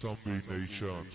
Zombie Nation.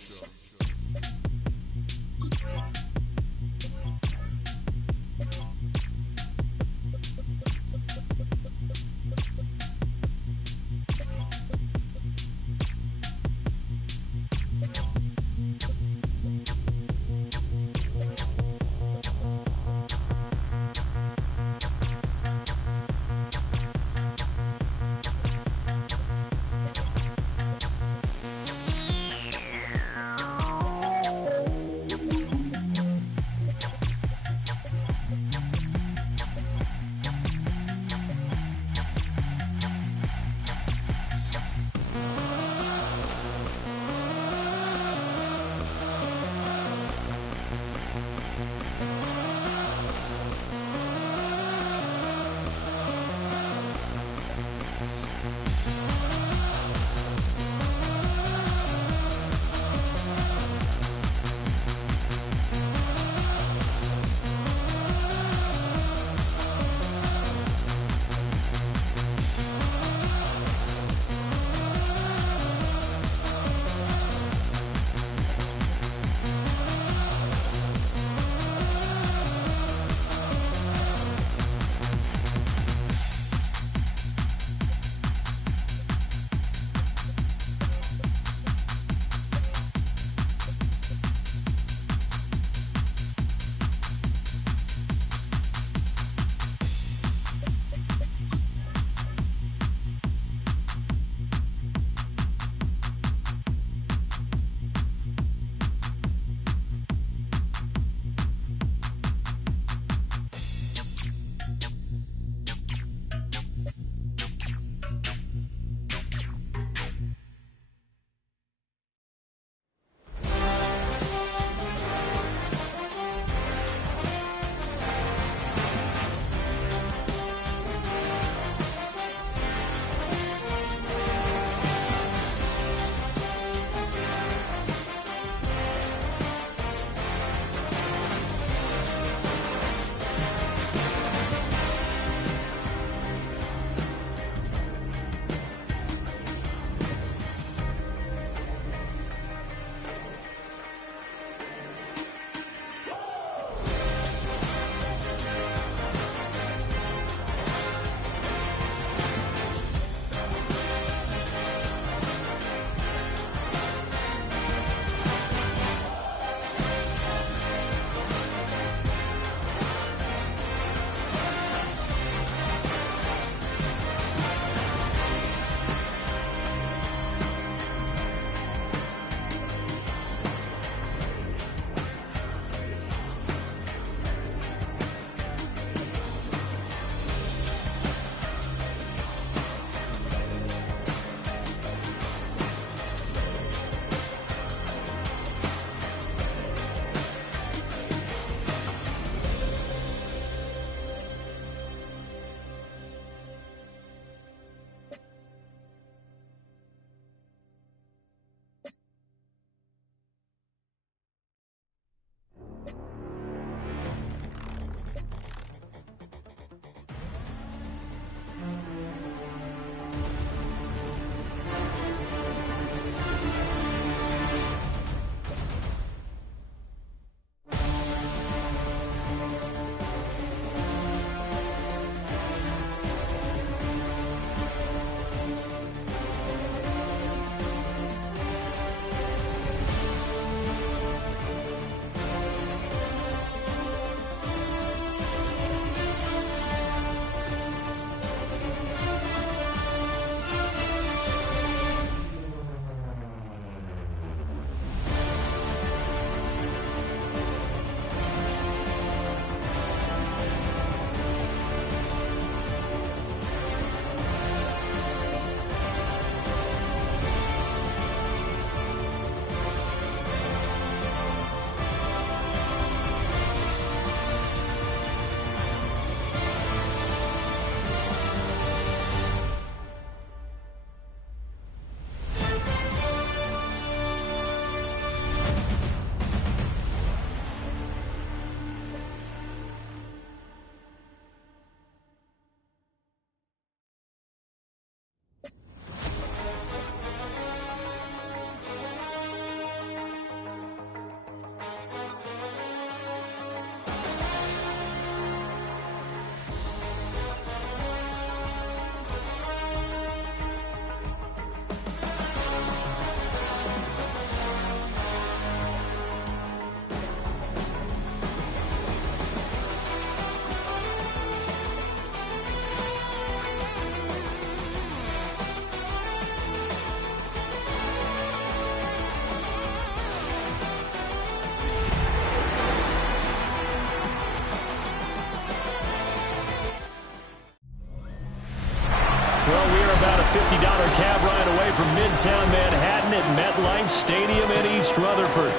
a $50 cab ride away from Midtown Manhattan at MetLife Stadium in East Rutherford.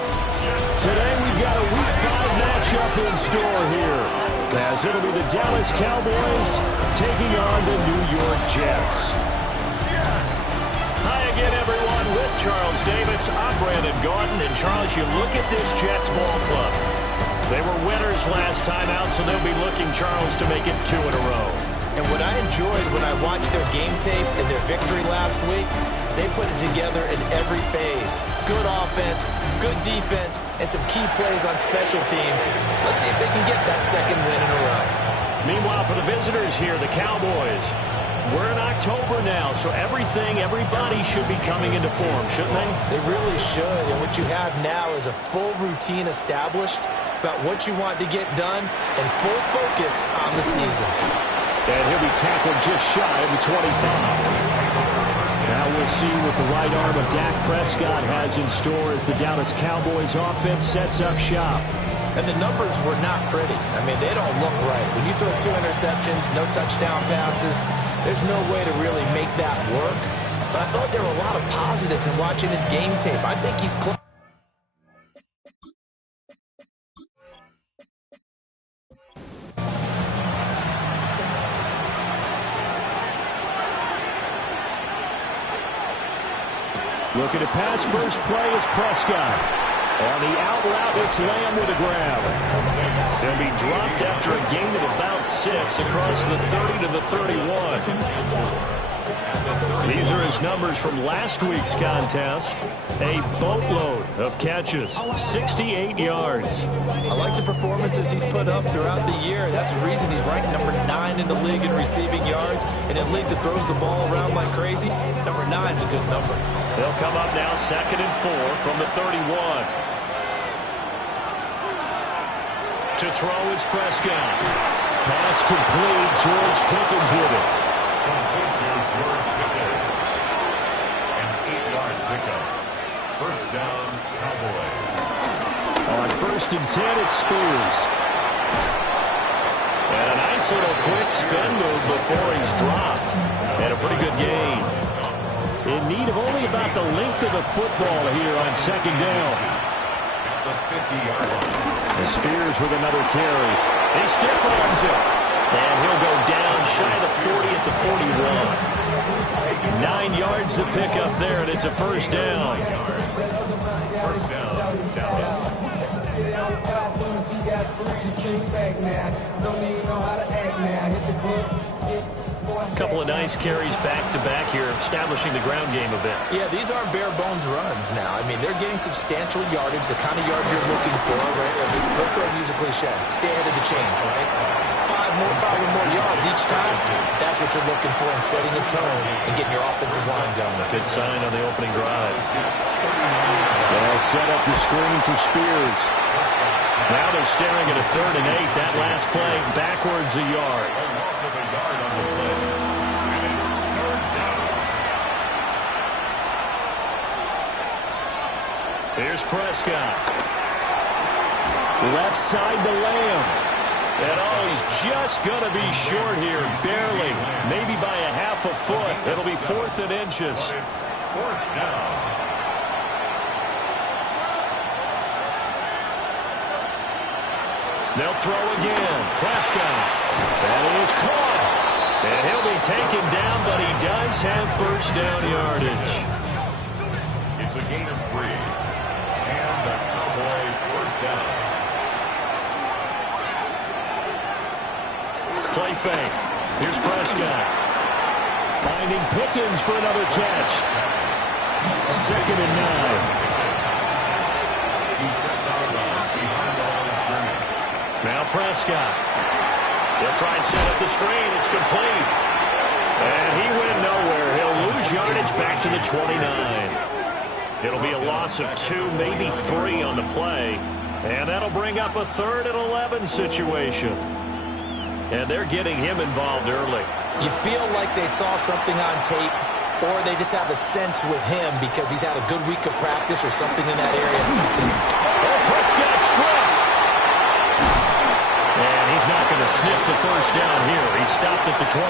Today we've got a Week 5 matchup in store here, as it'll be the Dallas Cowboys taking on the New York Jets. Hi again, everyone, with Charles Davis. I'm Brandon Gaudin, and Charles, you look at this Jets ball club. They were winners last time out, so they'll be looking, Charles, to make it 2 in a row. And what I enjoyed when I watched their game tape and their victory last week is they put it together in every phase. Good offense, good defense, and some key plays on special teams. Let's see if they can get that second win in a row. Meanwhile, for the visitors here, the Cowboys, we're in October now, so everybody should be coming into form, shouldn't they? They really should, and what you have now is a full routine established about what you want to get done and full focus on the season. And he'll be tackled just shy of the 25. Now we'll see what the right arm of Dak Prescott has in store as the Dallas Cowboys offense sets up shop. And the numbers were not pretty. I mean, they don't look right. When you throw 2 interceptions, no touchdown passes, there's no way to really make that work. But I thought there were a lot of positives in watching his game tape. I think he's close. Looking to pass, first play is Prescott. On the out route, it's Lamb with a grab. He'll be dropped after a gain of about 6 across the 30 to the 31. These are his numbers from last week's contest. A boatload of catches, 68 yards. I like the performances he's put up throughout the year. That's the reason he's ranked number 9 in the league in receiving yards. And in a league that throws the ball around like crazy, number 9's a good number. They'll come up now 2nd and 4 from the 31. To throw is Prescott. Pass complete. George Pickens with it. Complete to George Pickens. An 8-yard pickup. First down, Cowboys. On 1st and 10, it's Spears. And a nice little quick spin move before he's dropped. And a pretty good gain. In need of only about the length of the football here on 2nd down. The 50-yard line. And Spears with another carry. He stiff arms it. And he'll go down shy of the 40 at the 41. 9 yards to pick up there, and it's a first down. First down, Dallas. A couple of nice carries back-to-back here, establishing the ground game a bit. Yeah, these aren't bare-bones runs now. I mean, they're getting substantial yardage, the kind of yards you're looking for, right? Let's go ahead and use a cliche. Stay ahead of the change, right? 5 or more yards each time. That's what you're looking for in setting a tone and getting your offensive line going. Good sign on the opening drive. They'll set up the screen for Spears. Now they're staring at a 3rd and 8. That last play backwards a yard. A loss of a yard on the play. And it's 3rd down. Here's Prescott. Left side to Lamb. And he's just going to be short here, barely. Maybe by a half a foot. It'll be 4th and inches. But it's 4th down. They'll throw again. Prescott. That is caught. And he'll be taken down, but he does have first down yardage. It's a gain of 3. And the Cowboy first down. Play fake. Here's Prescott. Finding Pickens for another catch. 2nd and 9. He steps out of bounds behind the line of scrimmage. Now Prescott. He'll try and set up the screen. It's complete. And he went nowhere. He'll lose yardage back to the 29. It'll be a loss of 2, maybe 3 on the play. And that'll bring up a 3rd and 11 situation. And they're getting him involved early. You feel like they saw something on tape, or they just have a sense with him because he's had a good week of practice or something in that area. Oh, Prescott stripped. And he's not going to sniff the first down here. He stopped at the 25.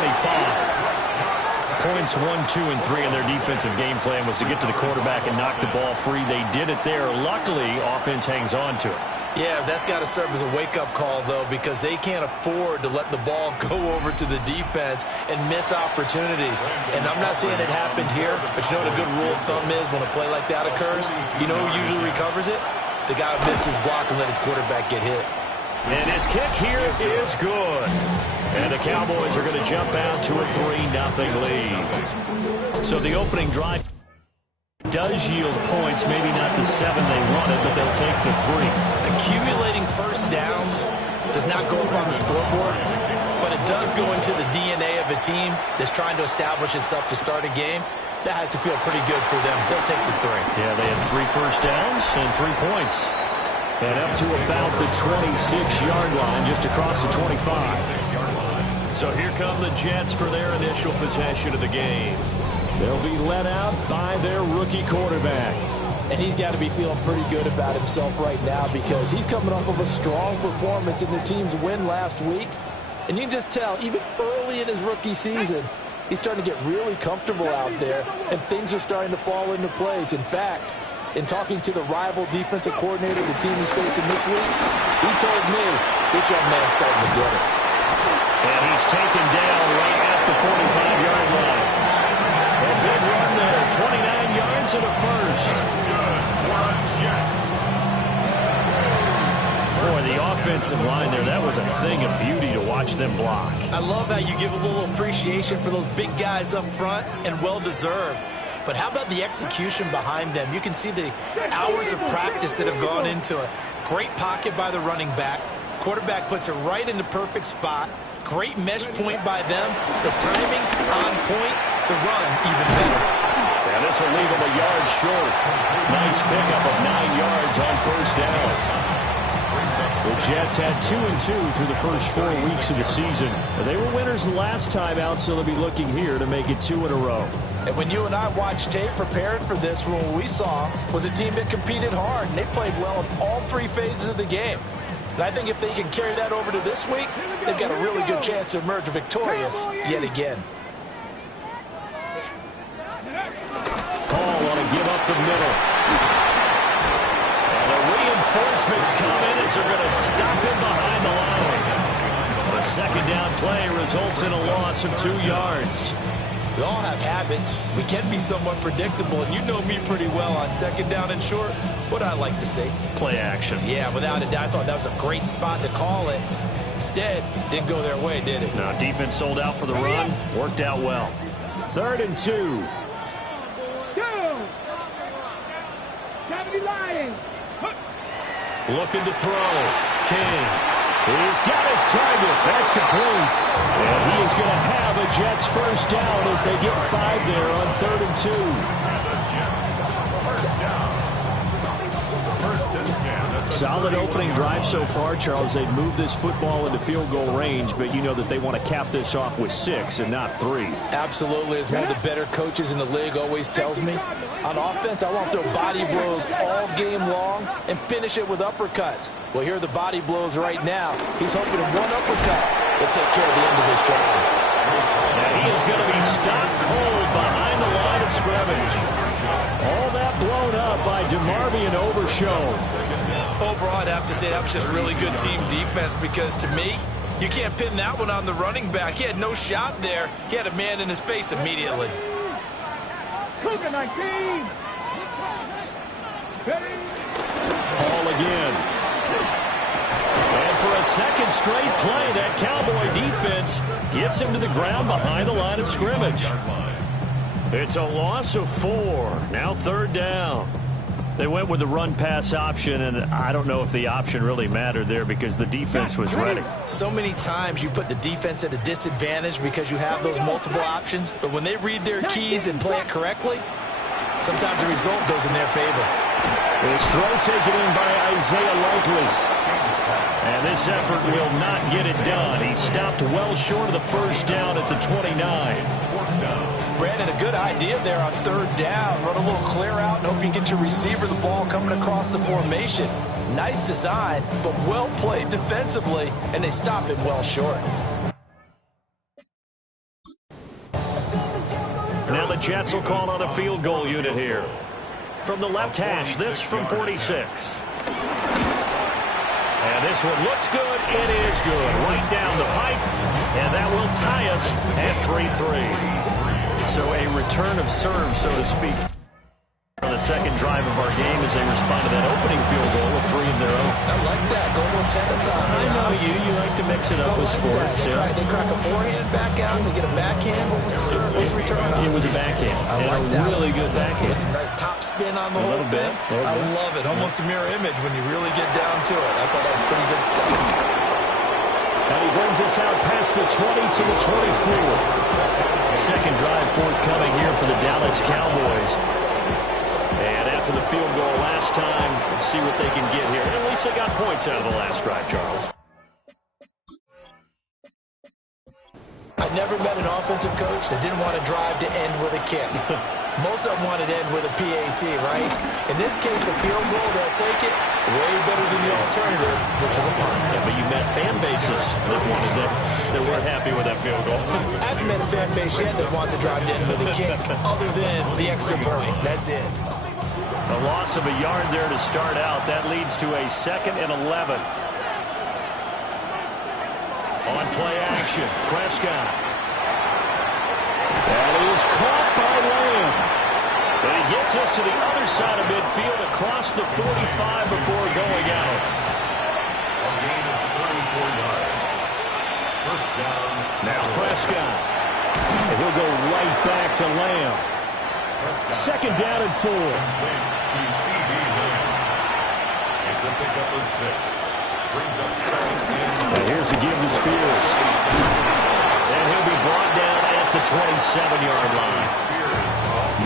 Points 1, 2, and 3 in their defensive game plan was to get to the quarterback and knock the ball free. They did it there. Luckily, offense hangs on to it. Yeah, that's got to serve as a wake-up call, though, because they can't afford to let the ball go over to the defense and miss opportunities. And I'm not saying it happened here, but you know what a good rule of thumb is when a play like that occurs? You know who usually recovers it? The guy who missed his block and let his quarterback get hit. And his kick here is good. And the Cowboys are going to jump out to a 3-0 lead. So the opening drive does yield points, maybe not the 7 they wanted, but they'll take the 3. Accumulating first downs does not go up on the scoreboard, but it does go into the DNA of a team that's trying to establish itself to start a game. That has to feel pretty good for them. They'll take the 3. Yeah, they had 3 first downs and 3 points. And up to about the 26-yard line, just across the 25. So here come the Jets for their initial possession of the game. They'll be led out by their rookie quarterback. And he's got to be feeling pretty good about himself right now because he's coming off of a strong performance in the team's win last week. And you can just tell, even early in his rookie season, he's starting to get really comfortable out there, and things are starting to fall into place. In fact, in talking to the rival defensive coordinator the team is facing this week, he told me this young man's starting to get it. And he's taken down right at the 45-yard line. A big run there, 29 yards and a first. Boy, the offensive line there, that was a thing of beauty to watch them block. I love how you give a little appreciation for those big guys up front, and well-deserved. But how about the execution behind them? You can see the hours of practice that have gone into it. Great pocket by the running back. Quarterback puts it right in the perfect spot. Great mesh point by them. The timing on point. The run even better. And this will leave them a yard short. Nice pickup of 9 yards on first down. The Jets had 2-2 through the first 4 weeks of the season. They were winners the last time out, so they'll be looking here to make it 2 in a row. And when you and I watched tape preparing for this, what we saw was a team that competed hard, and they played well in all 3 phases of the game. And I think if they can carry that over to this week, they've got a really good chance to emerge victorious yet again. Paul want to give up the middle. And the reinforcements come in as they're going to stop him behind the line. The second down play results in a loss of 2 yards. We all have habits. We can be somewhat predictable, and you know me pretty well on second down and short. What I like to say? Play action. Yeah, without a doubt. I thought that was a great spot to call it. Instead, didn't go their way, did it? No, defense sold out for the run. Worked out well. 3rd and 2. Looking to throw. King. He's got his target. That's complete. And he is going to have a Jets first down as they get 5 there on 3rd and 2. Solid opening drive so far, Charles. They've moved this football into field goal range, but you know that they want to cap this off with 6 and not 3. Absolutely. As one of the better coaches in the league always tells me, on offense, I want to throw body blows all game long and finish it with uppercuts. Well, here are the body blows right now. He's hoping that one uppercut will take care of the end of this drive. And he is going to be stopped cold behind the line of scrimmage. All that blown up by DeMarvin and Overshown. Overall, I'd have to say that was just really good team defense because, to me, you can't pin that one on the running back. He had no shot there. He had a man in his face immediately. Ball again. And for a second straight play, that Cowboy defense gets him to the ground behind the line of scrimmage. It's a loss of 4. Now 3rd down. They went with the run-pass option, and I don't know if the option really mattered there because the defense was ready. So many times you put the defense at a disadvantage because you have those multiple options, but when they read their keys and play it correctly, sometimes the result goes in their favor. This throw taken in by Isaiah Likely. And this effort will not get it done. He stopped well short of the first down at the 29. Brandon, a good idea there on 3rd down. Run a little clear out and hope you can get your receiver the ball coming across the formation. Nice design, but well played defensively, and they stop it well short. Jets will call on a field goal unit here. From the left hash, this from 46. And this one looks good. It is good. Right down the pipe. And that will tie us at 3-3. So a return of serve, so to speak, on the second drive of our game as they respond to that opening field goal with 3 of their own. I like that. Go a little tennis on me. I know you. You like to mix it up with sports. They crack a forehand back out. They get a backhand. What was the serve? What was the return on? It was a backhand. I like that. Really good backhand. With some nice top spin on the whole little bit. thing. I love it. Almost a mirror image when you really get down to it. I thought that was pretty good stuff. And he brings us out past the 20 to the 24. Second drive forthcoming here for the Dallas Cowboys. And after the field goal last time, we'll see what they can get here. And at least they got points out of the last drive, Charles. I never met an offensive coach that didn't want to drive to end with a kick. Most of them wanted to end with a PAT, right? In this case, a field goal, they'll take it. Way better than the alternative, which is a punt. Yeah, but you met fan bases that weren't happy with that field goal. I haven't met a fan base yet that wants to drive to end with a kick, other than the extra point. That's it. A loss of a yard there to start out. That leads to a 2nd and 11. On play action, Prescott. That is caught by Lamb. And he gets us to the other side of midfield across the 45 before going out. A gain of 34 yards. First down. Now Prescott. And he'll go right back to Lamb. Second down and 4. To C.D. Lamb. It's a pickup of 6. Brings up 2nd and here's a give to Spears. And he'll be brought down at the 27-yard line.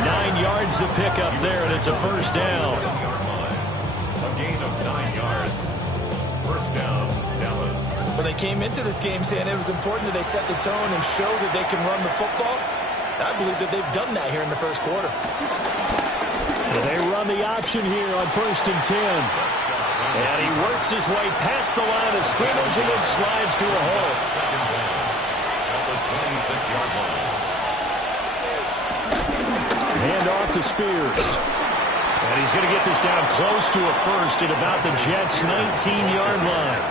9 yards to pick up there, and it's a first down. A gain of 9 yards. First down, Dallas. Well, they came into this game saying it was important that they set the tone and show that they can run the football. I believe that they've done that here in the first quarter. They run the option here on 1st and 10. And he works his way past the line of scrimmage and then slides to a hole. Second down at the 26-yard line. Hand off to Spears. And he's going to get this down close to a first at about the Jets' 19-yard line.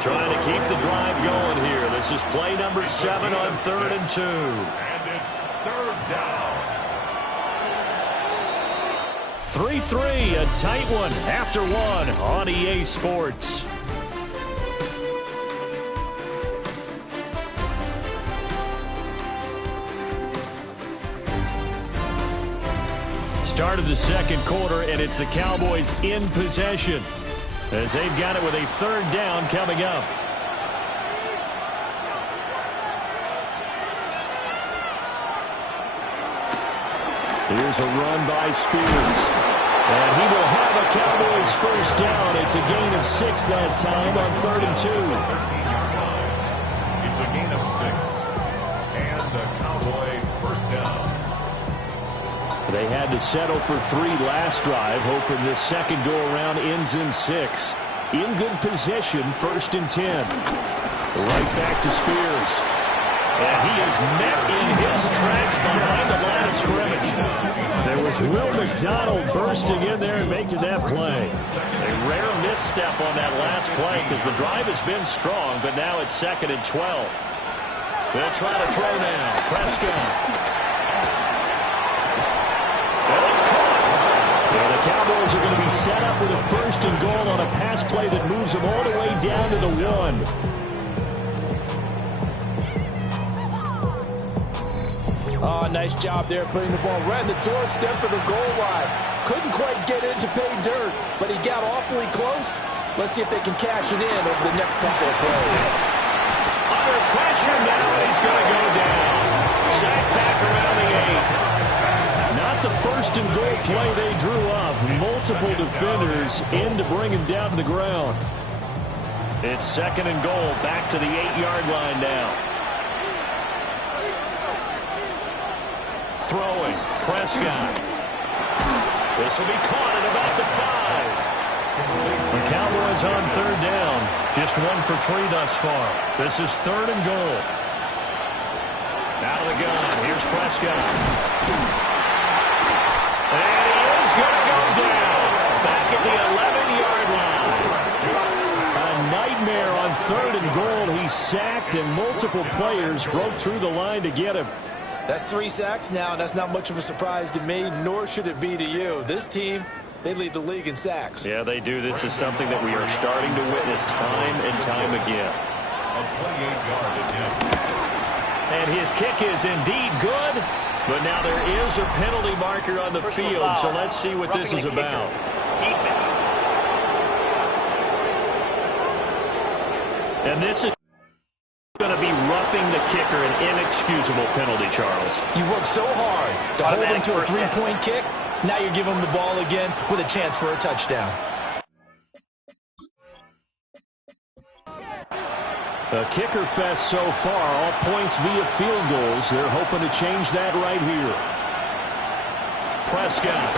Trying to keep the drive going here. This is play number 7 on 3rd and 2. And it's 3rd down. 3-3, a tight one after 1 on EA Sports. Start of the second quarter, and it's the Cowboys in possession as they've got it with a 3rd down coming up. Here's a run by Spears. And he will have a Cowboys first down. It's a gain of 6 that time on 3rd and 2. 13-yard line. It's a gain of 6. And a Cowboy first down. They had to settle for 3 last drive, hoping this second go-around ends in 6. In good position, 1st and 10. Right back to Spears. And he is met in his tracks behind the line of scrimmage. There was Will McDonald bursting in there and making that play. A rare misstep on that last play because the drive has been strong, but now it's 2nd and 12. They'll try to throw now. Prescott. And it's caught. Yeah, the Cowboys are going to be set up with a 1st and goal on a pass play that moves them all the way down to the 1. Oh, nice job there putting the ball right on the doorstep of the goal line. Couldn't quite get in to pay dirt, but he got awfully close. Let's see if they can cash it in over the next couple of plays. Under pressure now, he's going to go down. Sacked back around the 8. Not the 1st and goal play they drew up. Multiple defenders in to bring him down to the ground. It's 2nd and goal, back to the 8-yard line now. Throwing, Prescott. This will be caught at about the 5. The Cowboys on 3rd down. Just 1 for 3 thus far. This is 3rd and goal. Now to the gun. Here's Prescott. And he is going to go down. Back at the 11-yard line. A nightmare on 3rd and goal. He's sacked, and multiple players broke through the line to get him. That's 3 sacks now, and that's not much of a surprise to me, nor should it be to you. This team, they lead the league in sacks. Yeah, they do. This is something that we are starting to witness time and time again. A 28-yard attempt. And his kick is indeed good, but now there is a penalty marker on the field, so let's see what this is about. And this is going to be roughing the kicker, an inexcusable penalty, Charles. You've worked so hard to hold him to a 3-point kick. Now you're giving him the ball again with a chance for a touchdown. A kicker fest so far, all points via field goals. They're hoping to change that right here. Prescott.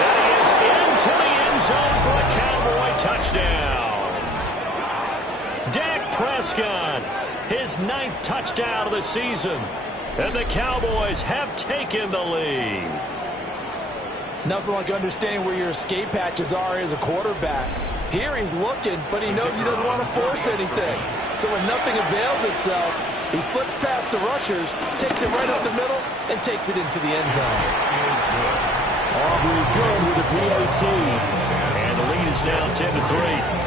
And he is into the end zone for a Cowboy touchdown. Dak Prescott, his 9th touchdown of the season. And the Cowboys have taken the lead. Nothing like understanding where your escape hatches are as a quarterback. Here he's looking, but he knows he doesn't want to force anything. So when nothing avails itself, he slips past the rushers, takes it right up the middle, and takes it into the end zone. Aubrey good with a PAT. And the lead is now 10-3.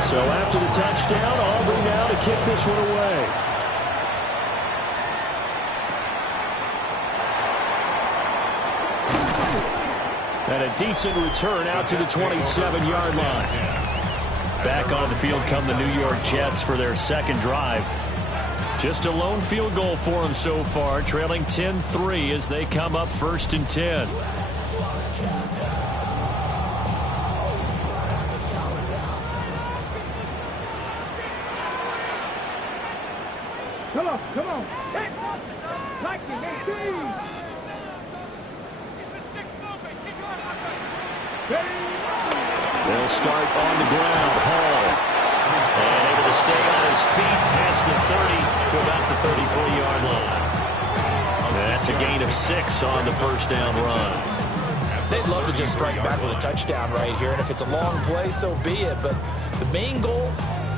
So after the touchdown, Aubrey now to kick this one away. And a decent return out to the 27-yard line. Back on the field come the New York Jets for their second drive. Just a lone field goal for them so far, trailing 10-3 as they come up 1st and 10. Come on. Hey. Like it, let's see. They'll start on the ground. Hall. And able to stay on his feet past the 30 to about the 33-yard line. And that's a gain of 6 on the first down run. They'd love to just strike back with a touchdown right here, and if it's a long play, so be it. But the main goal,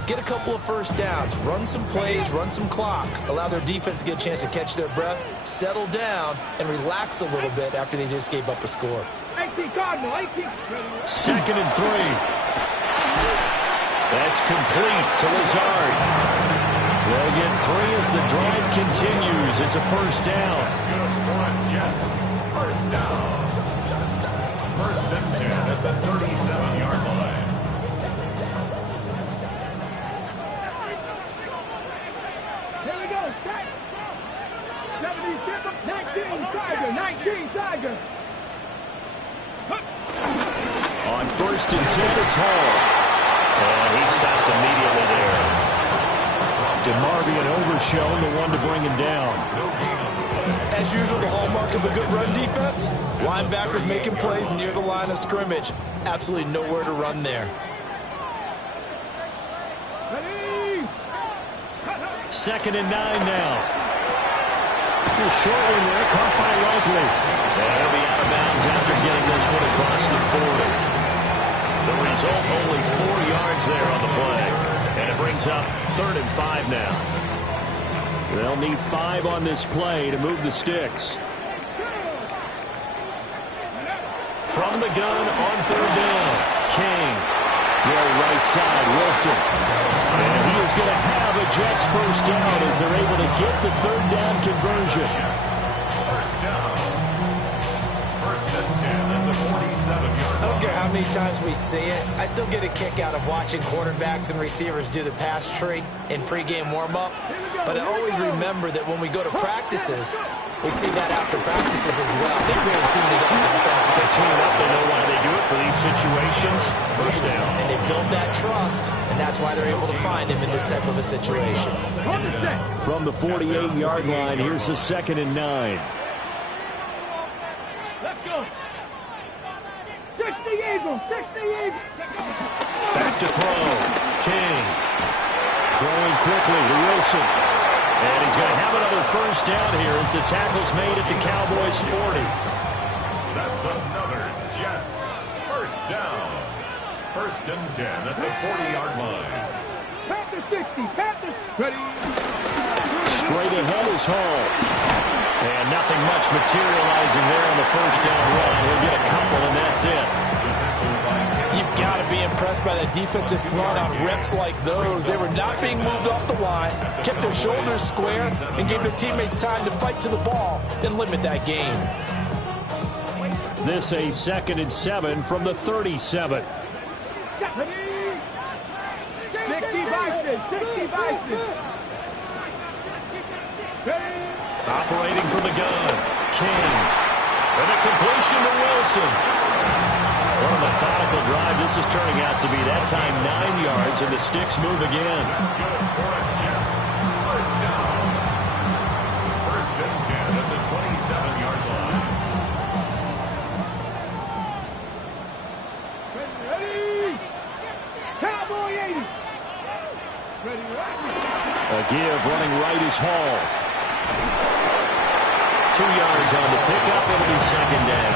get a couple of first downs, run some plays, run some clock, allow their defense to get a chance to catch their breath, settle down, and relax a little bit after they just gave up a score. 2nd and 3. That's complete to Lazard. They'll get 3 as the drive continues. It's a first down. That's good for Jets. First down. 1st and 10 at the 37-yard line. Here we go. 19 Tiger. On 1st and 10, it's Hall. And he stopped immediately there. DeMarvion Overshown, the one to bring him down. As usual, the hallmark of a good run defense, linebackers making plays near the line of scrimmage. Absolutely nowhere to run there. 2nd and 9 now. Short one there, caught by Likely. And he'll be out of bounds after getting this one across the 40. The result, only 4 yards there on the play. And it brings up 3rd and 5 now. They'll need 5 on this play to move the sticks. From the gun on 3rd down, King. Throw right side, Wilson. And he is going to have a Jets first down as they're able to get the 3rd down conversion. First down. 1st and 10 at the 47-yard line. I don't care how many times we see it. I still get a kick out of watching quarterbacks and receivers do the pass tree in pregame warm-up. But I always remember that when we go to practices, we see that after practices as well. They really tune it up. They tune it up. They know why they do it for these situations. First down. And they build that trust, and that's why they're able to find him in this type of a situation. From the 48-yard line, here's the 2nd and 9. Eagles, 60 Eagles. Back to throw. King. Throwing quickly to Wilson. And he's going to have another first down here as the tackle's made at the Cowboys' 40. That's another Jets first down. First and 10 at the 40-yard line. Panthers 60, Panthers ready. Straight ahead is Hall. And nothing much materializing there on the first down run. He'll get a couple, and that's it. You've got to be impressed by that defensive front on reps like those. They were not being moved off the line, kept their shoulders square, and gave their teammates time to fight to the ball and limit that gain. This a 2nd and 7 from the 37. 60 Vices, 60 Vices. Operating from the gun. King. And a completion to Wilson. What a methodical drive this is turning out to be. That time 9 yards, and the sticks move again. That's good for a Jets first down. First and 10 at the 27-yard line. Ready. Cowboy 80. Ready, A give running right is Hall. 2 yards on the pickup, and it'll be second down.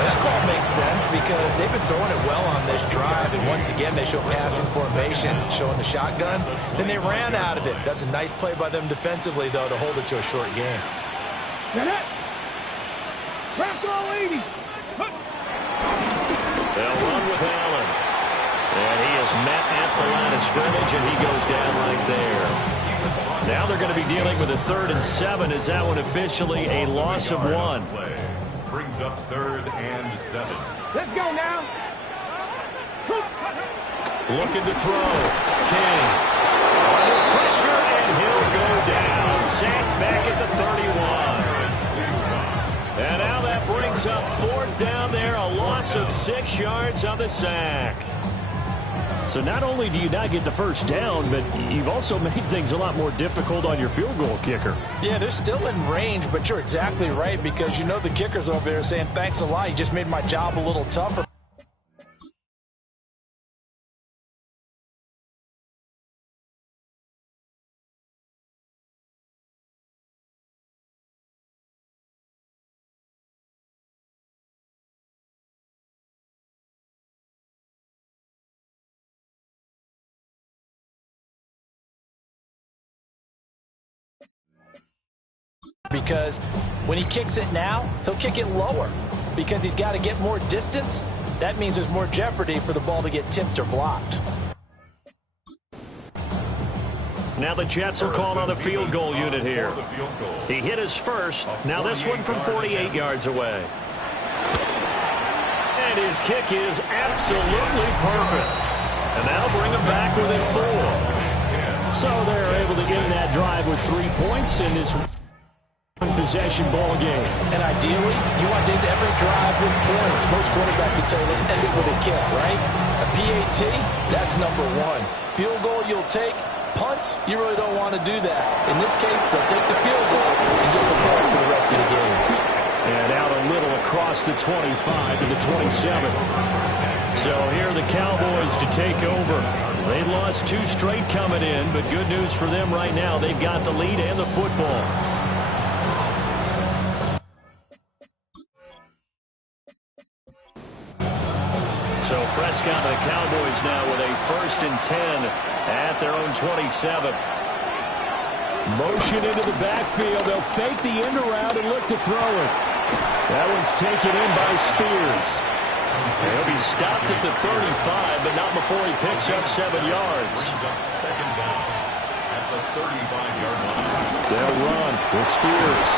That call makes sense because they've been throwing it well on this drive, and once again they show passing formation, showing the shotgun. Then they ran out of it. That's a nice play by them defensively, though, to hold it to a short game. Get it. Crack all 80. They'll run with Allen. And he is met at the line of scrimmage, and he goes down right there. Now they're going to be dealing with a 3rd and 7. Is that one officially a loss of 1? Brings up 3rd and 7. Let's go now. Looking to throw. King. Under pressure, and he'll go down. Sacked back at the 31. And now that brings up 4th down there. A loss of 6 yards on the sack. So not only do you not get the first down, but you've also made things a lot more difficult on your field goal kicker. Yeah, they're still in range, but you're exactly right because you know the kicker's over there saying, thanks a lot, you just made my job a little tougher. Because when he kicks it now, he'll kick it lower because he's got to get more distance. That means there's more jeopardy for the ball to get tipped or blocked. Now the Jets will call on the field goal unit here. He hit his first. Now this one from 48 yards away. And his kick is absolutely perfect. And that'll bring him back within 4. So they're able to get in that drive with 3 points in this possession ball game. And ideally, you want to end every drive with points. Most quarterbacks would say, let's end it with a kick, right? A PAT, that's number 1. Field goal you'll take. Punts, you really don't want to do that. In this case, they'll take the field goal and get prepared for the rest of the game. And out a little across the 25 to the 27. So here are the Cowboys to take over. They've lost 2 straight coming in, but good news for them right now. They've got the lead and the football. So Prescott and the Cowboys now with a 1st and 10 at their own 27. Motion into the backfield. They'll fake the end around and look to throw it. That one's taken in by Spears. He'll be stopped at the 35, but not before he picks up 7 yards. Second down at the 35-yard line. They'll run with Spears.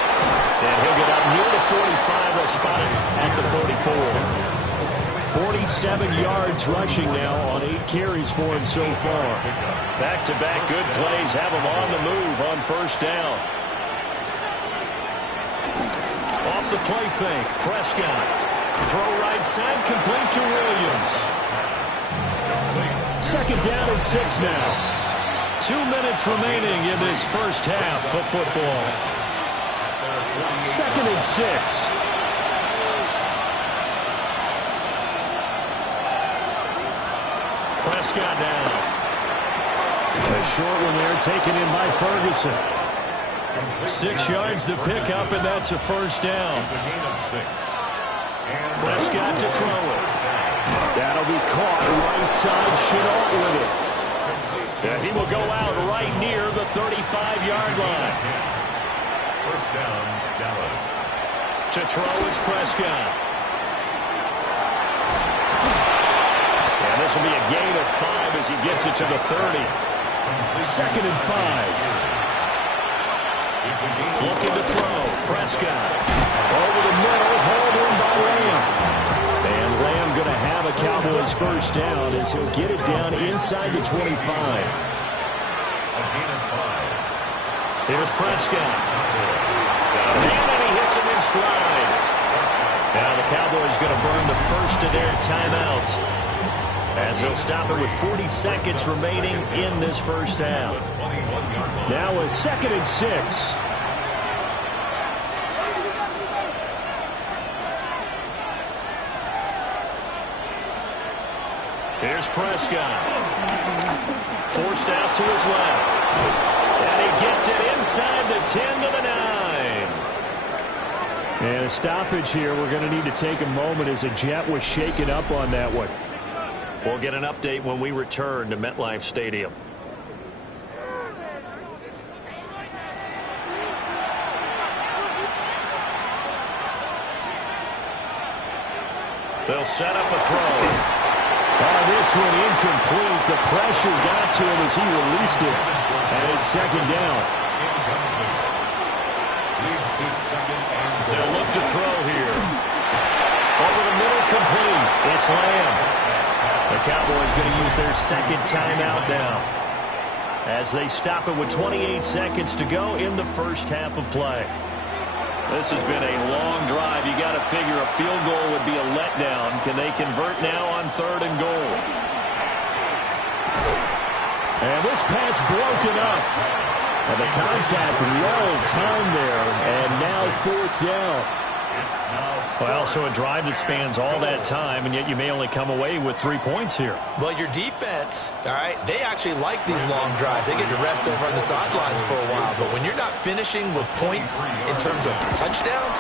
And he'll get up near the 45. They'll spot it at the 44. 47 yards rushing now on 8 carries for him so far. Back-to-back good plays have him on the move on first down. Off the play fake, Prescott. Throw right side, complete to Williams. 2nd down and 6 now. 2 minutes remaining in this first half of football. 2nd and 6. Prescott down. A short one there taken in by Ferguson. 6 yards to pick up, and that's a first down. It's a gain of 6. Prescott to throw it. That'll be caught right side Chenault with it. And he will go out right near the 35-yard line. First down, Dallas. To throw is Prescott. And this will be a gain of 5 as he gets it to the 30. 2nd and 5. Looking to throw. Prescott. Over the middle. Hauled in by Lamb. And Lamb going to have a Cowboys first down as he'll get it down inside the 25. Here's Prescott. And he hits him in stride. Now the Cowboys going to burn the first of their timeouts as they'll stop it with 40 seconds remaining in this first half. Now a 2nd and 6. Here's Prescott. Forced out to his left. And he gets it inside the 10 to the 9. And a stoppage here. We're going to need to take a moment as a Jet was shaken up on that one. We'll get an update when we return to MetLife Stadium. They'll set up a throw. Oh, this one incomplete. The pressure got to him as he released it. And it's 2nd down. They'll look to throw here. Over the middle, complete. It's Lamb. The Cowboys going to use their 2nd timeout now as they stop it with 28 seconds to go in the first half of play. This has been a long drive. You got to figure a field goal would be a letdown. Can they convert now on 3rd and goal? And this pass broken up. And the contact well timed there. And now 4th down. Well, so a drive that spans all that time, and yet you may only come away with 3 points here. Well, your defense, all right, they actually like these long drives. They get to rest over on the sidelines for a while. But when you're not finishing with points in terms of touchdowns,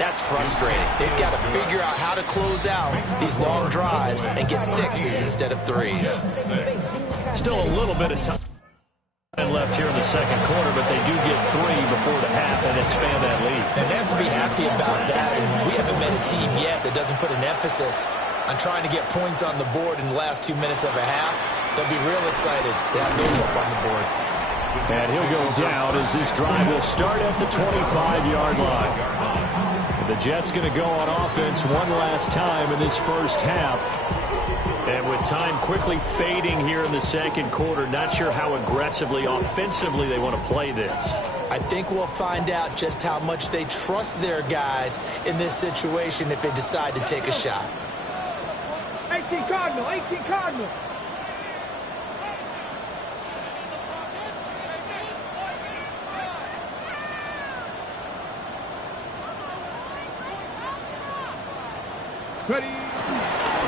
that's frustrating. They've got to figure out how to close out these long drives and get 6s instead of 3s. Still a little bit of time left here in the 2nd quarter, but they do get 3 before the half and expand that lead. And they have to be happy about that. And we haven't met a team yet that doesn't put an emphasis on trying to get points on the board in the last 2 minutes of a half. They'll be real excited to have those up on the board. And he'll go down as this drive will start at the 25-yard line. The Jets going to go on offense one last time in this first half. And with time quickly fading here in the 2nd quarter, not sure how aggressively, offensively they want to play this. I think we'll find out just how much they trust their guys in this situation if they decide to take a shot. 18 Cardinal, 18 Cardinal. Ready.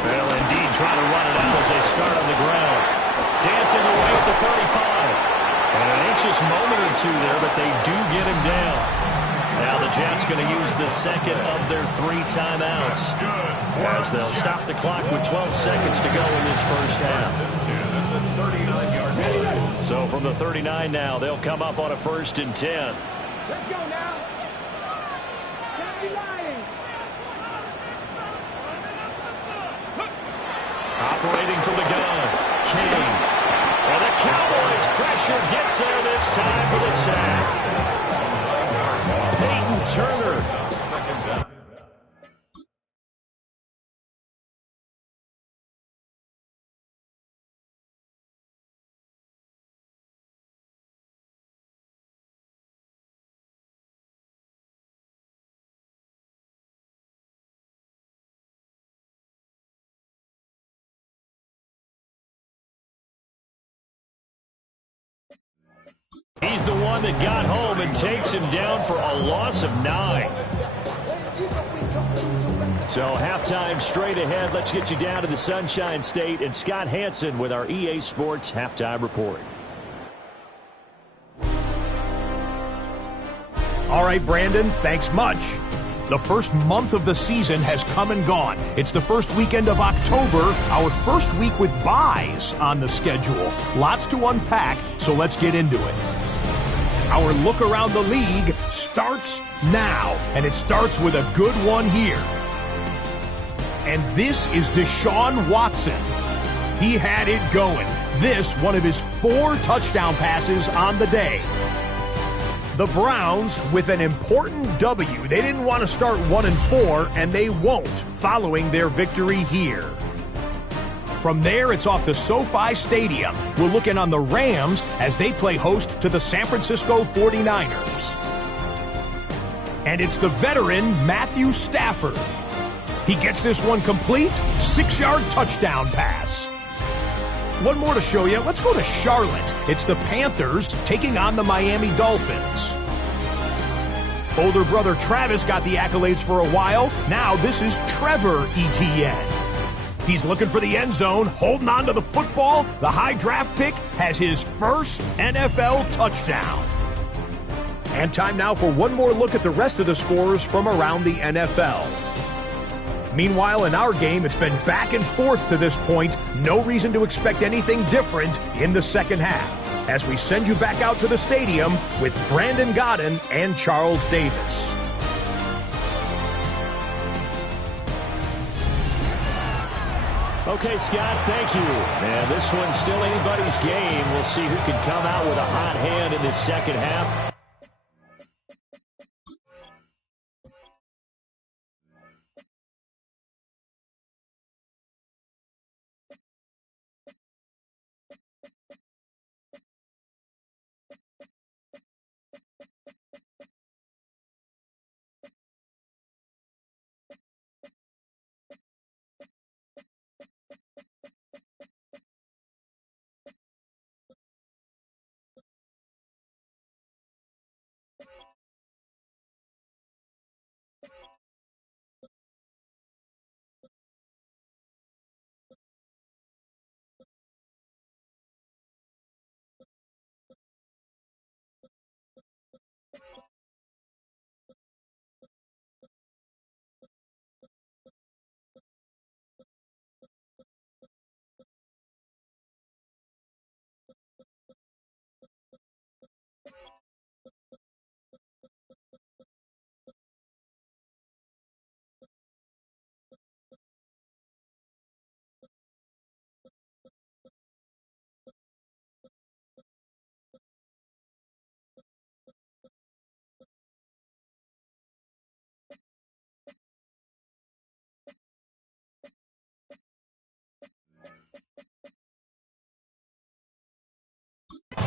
Well, indeed, trying to run it out as they start on the ground. Dancing away at the 35. And an anxious moment or two there, but they do get him down. Now the Jets going to use the 2nd of their 3 timeouts as they'll stop the clock with 12 seconds to go in this first half. So from the 39 now, they'll come up on a 1st and 10. Let's go now. Operating from the gun, King. And the Cowboys pressure gets there this time for the sack. Peyton Turner. 2nd down. He's the one that got home and takes him down for a loss of 9. So halftime straight ahead. Let's get you down to the Sunshine State and Scott Hansen with our EA Sports halftime report. All right, Brandon, thanks much. The first month of the season has come and gone. It's the first weekend of October, our first week with byes on the schedule. Lots to unpack, so let's get into it. Our look around the league starts now, and it starts with a good one here. And this is Deshaun Watson. He had it going. This, one of his 4 touchdown passes on the day. The Browns with an important W. They didn't want to start 1-4, and they won't following their victory here. From there, it's off to SoFi Stadium. We're looking on the Rams as they play host to the San Francisco 49ers. And it's the veteran Matthew Stafford. He gets this one complete, 6-yard touchdown pass. One more to show you. Let's go to Charlotte. It's the Panthers taking on the Miami Dolphins. Older brother Travis got the accolades for a while. Now this is Trevor Etienne. He's looking for the end zone, holding on to the football. The high draft pick has his first NFL touchdown. And time now for one more look at the rest of the scores from around the NFL. Meanwhile, in our game, it's been back and forth to this point. No reason to expect anything different in the second half, as we send you back out to the stadium with Brandon Godden and Charles Davis. Okay, Scott, thank you. And this one's still anybody's game. We'll see who can come out with a hot hand in this second half.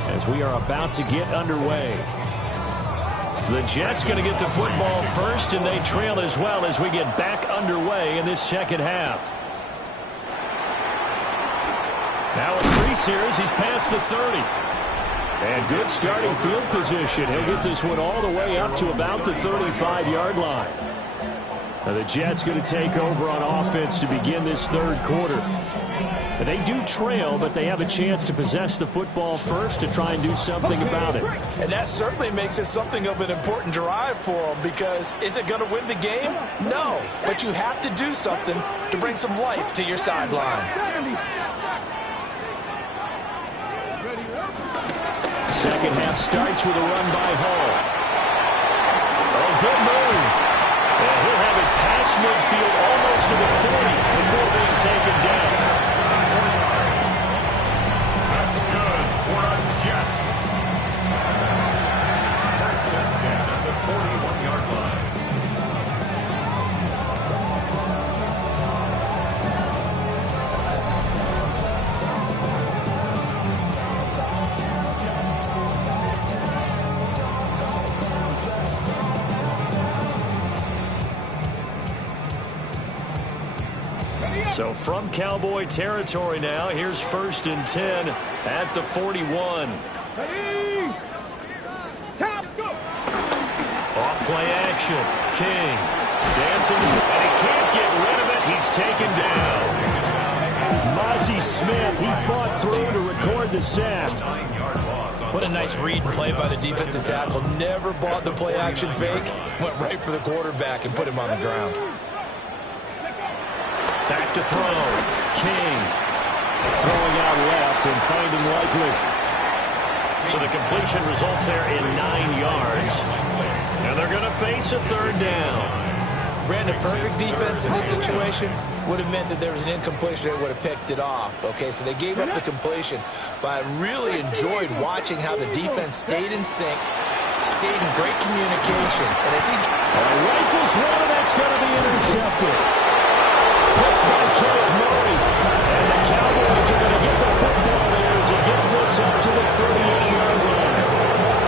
As we are about to get underway. The Jets going to get the football first, and they trail as well as we get back underway in this second half. Now a crease here as he's past the 30. And good starting field position. He'll get this one all the way up to about the 35-yard line. Now the Jets going to take over on offense to begin this third quarter. And they do trail, but they have a chance to possess the football first to try and do something about it. And that certainly makes it something of an important drive for them, because is it going to win the game? No, but you have to do something to bring some life to your sideline. Second half starts with a run by Hall. Oh, good move. And he'll have it past midfield almost to the 40 before being taken down. That's good for a Jets. First and 10 at the 41-yard line. So from Cowboy territory now, here's 1st and 10 at the 41. Off play action. King dancing, and he can't get rid of it. He's taken down. Mozzie Smith, he fought through to record the sack. What a nice read and play by the defensive tackle. Never bought the play-action fake. Went right for the quarterback and put him on the ground. Back to throw. King throwing out left and finding Likely. So the completion results there in 9 yards. And they're going to face a third down. Brandon, perfect defense in this situation would have meant that there was an incompletion that would have picked it off. Okay, so they gave up the completion. But I really enjoyed watching how the defense stayed in sync, stayed in great communication. And as he rifles one, and that's going to be intercepted. Picked by Kenneth Murray. And the Cowboys are going to get the football there as he gets this up to the 38-yard line.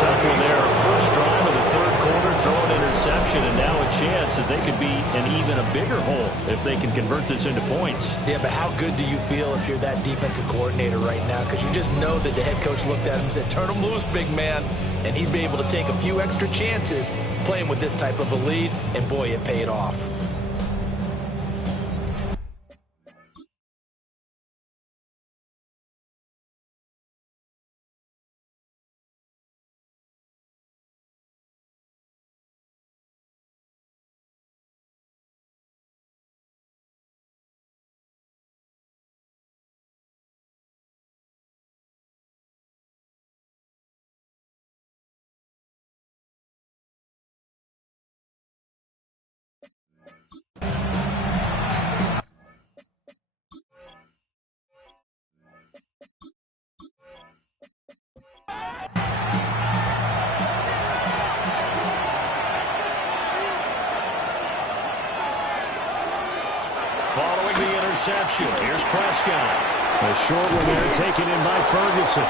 Tough one there. First drive of the third quarter, throw an interception, and now a chance that they could be in even a bigger hole if they can convert this into points. Yeah, but how good do you feel if you're that defensive coordinator right now? Because you just know that the head coach looked at him and said, turn him loose, big man. And he'd be able to take a few extra chances playing with this type of a lead, and boy, it paid off. Following the interception, here's Prescott. A short one there taken in by Ferguson.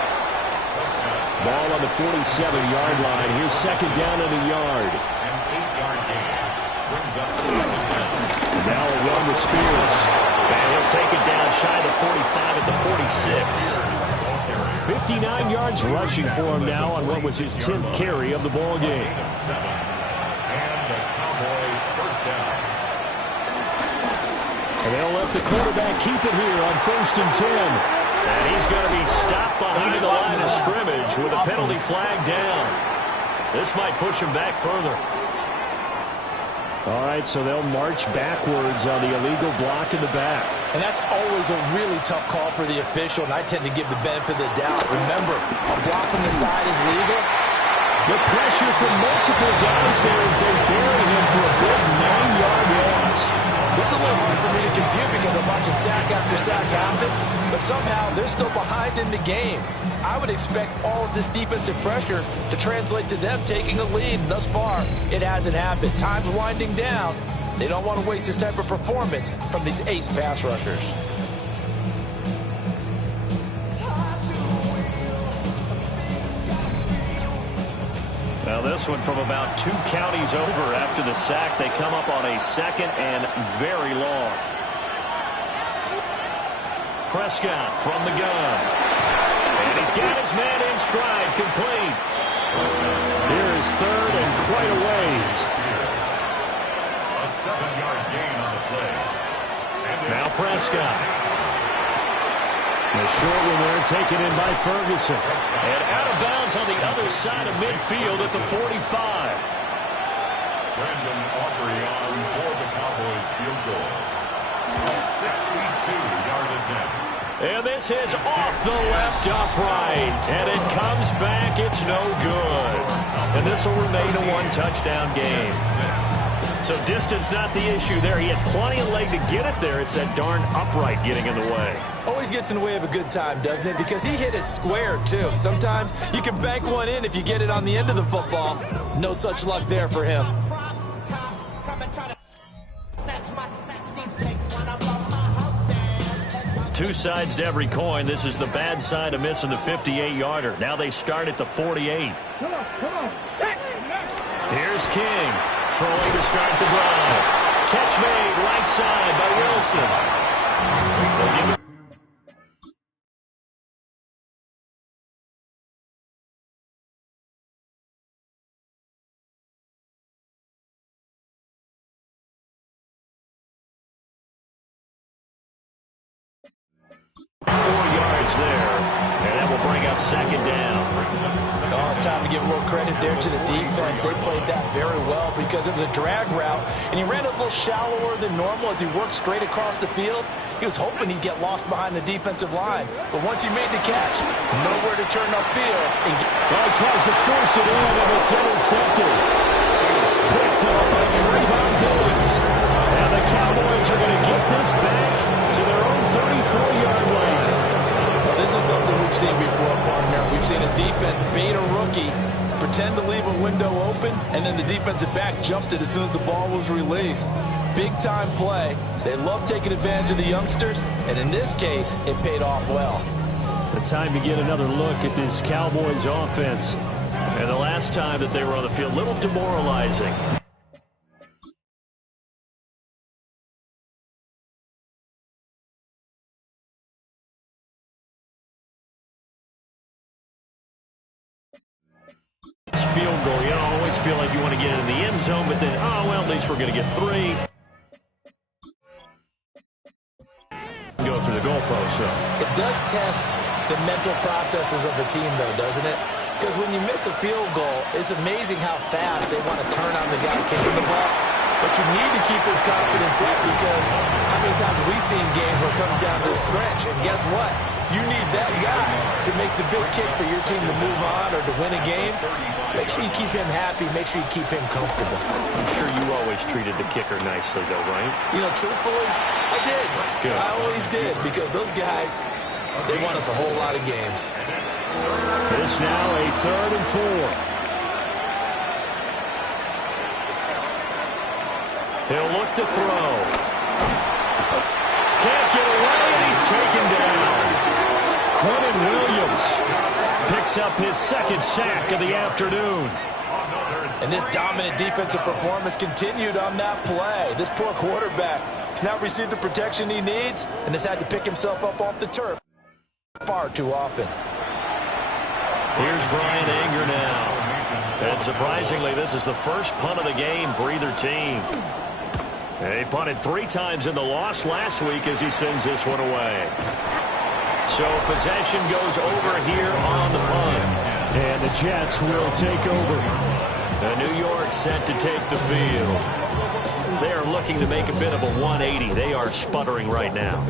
Ball on the 47-yard line. Here's second down and a yard. An 8-yard gain brings up second down. Now a run with Spears. And he'll take it down shy of the 45 at the 46. 59 yards rushing for him now on what was his 10th carry of the ball game. And the Cowboy first down. And they'll let the quarterback keep it here on 1st and 10. And he's going to be stopped behind the line of scrimmage with a penalty flag down. This might push him back further. All right, so they'll march backwards on the illegal block in the back. And that's always a really tough call for the official, and I tend to give the benefit of the doubt. Remember, a block from the side is legal. The pressure from multiple guys there as they bury him for a big 9-yard loss. This is a little hard for me to compute because I'm watching sack after sack happen, but somehow they're still behind in the game. I would expect all of this defensive pressure to translate to them taking a lead. Thus far, it hasn't happened. Time's winding down. They don't want to waste this type of performance from these ace pass rushers. Now this one from about 2 counties over after the sack. They come up on a second and very long. Prescott from the gun. And he's got his man in stride, complete. Here is third and quite a ways. A 7-yard gain on the play. Now Prescott. The short one there taken in by Ferguson. And out of bounds on the other side of midfield at the 45. Brandon Aubrey on for the Cowboys field goal. A 62-yard attempt. And this is off the left upright. And it comes back. It's no good. And this will remain a 1-touchdown game. So distance not the issue there. He had plenty of leg to get it there. It's that darn upright getting in the way. Always gets in the way of a good time, doesn't it? Because he hit it square, too. Sometimes you can bank one in if you get it on the end of the football. No such luck there for him. Two sides to every coin. This is the bad side of missing the 58-yarder. Now they start at the 48. Come on. Here's King. Throwing to start the drive. Catch made right side by Wilson. They'll give it on second down. Oh, it's time to give a little credit there to the defense. They played that very well because it was a drag route, and he ran a little shallower than normal as he worked straight across the field. He was hoping he'd get lost behind the defensive line, but once he made the catch, nowhere to turn upfield. Well, he tries to force it in, and it's intercepted. Picked up by Trevon. And the Cowboys are going to get this back to their own 34-yard line. Well, this is something we've seen before, partner. We've seen a defense bait a rookie, pretend to leave a window open, and then the defensive back jumped it as soon as the ball was released. Big-time play. They love taking advantage of the youngsters, and in this case, it paid off well. The time to get another look at this Cowboys offense. And the last time that they were on the field, a little demoralizing. Field goal, you always feel like you want to get in the end zone, but then, oh, well, at least we're going to get 3. Go through the goalpost, so. It does test the mental processes of a team, though, doesn't it? Because when you miss a field goal, it's amazing how fast they want to turn on the guy kicking the ball. But you need to keep this confidence up because how many times have we seen games where it comes down to a stretch? And guess what? You need that guy to make the big kick for your team to move on or to win a game. Make sure you keep him happy. Make sure you keep him comfortable. I'm sure you always treated the kicker nicely, though, right? You know, truthfully, I did. Good. I always did because those guys, they won us a whole lot of games. This now a 3rd and 4. He'll look to throw. Can't get away, and he's taken down. Quentin Williams picks up his 2nd sack of the afternoon. And this dominant defensive performance continued on that play. This poor quarterback has not received the protection he needs and has had to pick himself up off the turf far too often. Here's Brian Anger now. And surprisingly, this is the first punt of the game for either team. He punted 3 times in the loss last week as he sends this one away. So possession goes over here on the punt. And the Jets will take over. New York set to take the field. They are looking to make a bit of a 180. They are sputtering right now.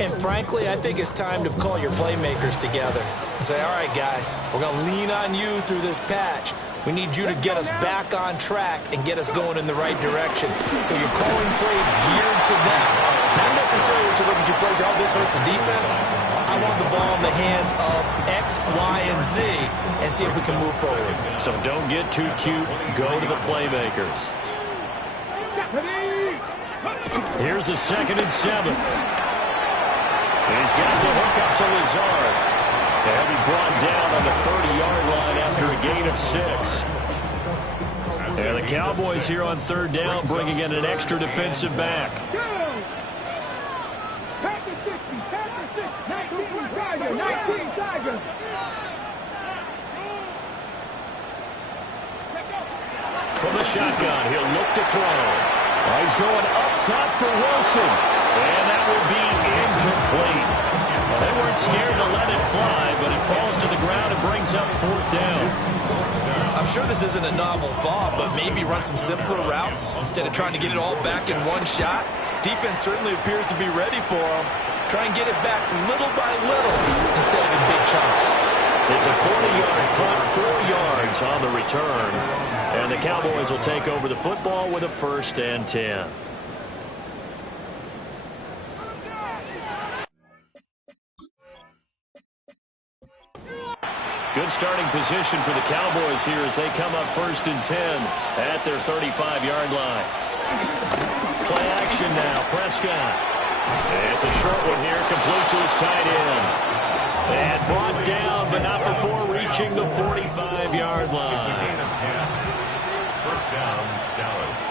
And frankly, I think it's time to call your playmakers together and say, all right, guys, we're going to lean on you through this patch. We need you to get us back on track and get us going in the right direction. So you're calling plays geared to them. Not necessarily what you look at your plays, oh, this hurts the defense. I want the ball in the hands of X, Y, and Z and see if we can move forward. So don't get too cute. Go to the playmakers. Here's a 2nd and 7. He's got the hook up to Lazard. And he brought down on the 30-yard line after a gain of 6. And the Cowboys here on 3rd down bringing in an extra defensive back. From the shotgun, he'll look to throw. He's going up top for Wilson. And that will be incomplete. They weren't scared to let it fly, but it falls to the ground and brings up 4th down. I'm sure this isn't a novel thought, but maybe run some simpler routes instead of trying to get it all back in one shot. Defense certainly appears to be ready for them. Try and get it back little by little instead of in big chunks. It's a 40-yard punt, 4 yards on the return. And the Cowboys will take over the football with a 1st and 10. Good starting position for the Cowboys here as they come up 1st and 10 at their 35-yard line. Play action now, Prescott. It's a short one here, complete to his tight end. And brought down, but not before reaching the 45-yard line. It's a gain of 10. 1st down, Dallas.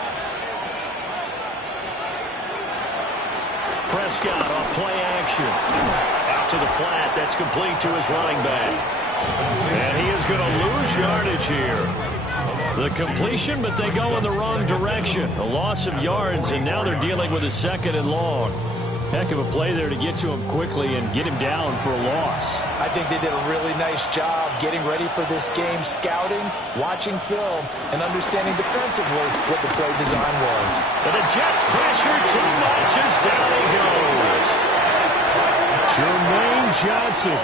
Prescott on play action. Out to the flat, that's complete to his running back. And he is going to lose yardage here. The completion, but they go in the wrong direction. A loss of yards, and now they're dealing with a 2nd and long. Heck of a play there to get to him quickly and get him down for a loss. I think they did a really nice job getting ready for this game, scouting, watching film, and understanding defensively what the play design was. But the Jets pressure too much as down he goes. Jermaine Johnson.